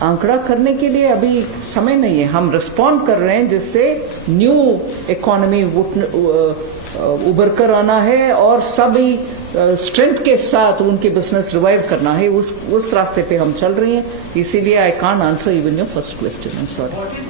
आंकड़ा करने के लिए अभी समय नहीं है। हम रिस्पॉन्ड कर रहे हैं जिससे न्यू इकोनॉमी उभर कर आना है और सभी स्ट्रेंथ के साथ उनके बिजनेस रिवाइव करना है, उस रास्ते पे हम चल रहे हैं। इसीलिए I can't answer even your first question. I am sorry.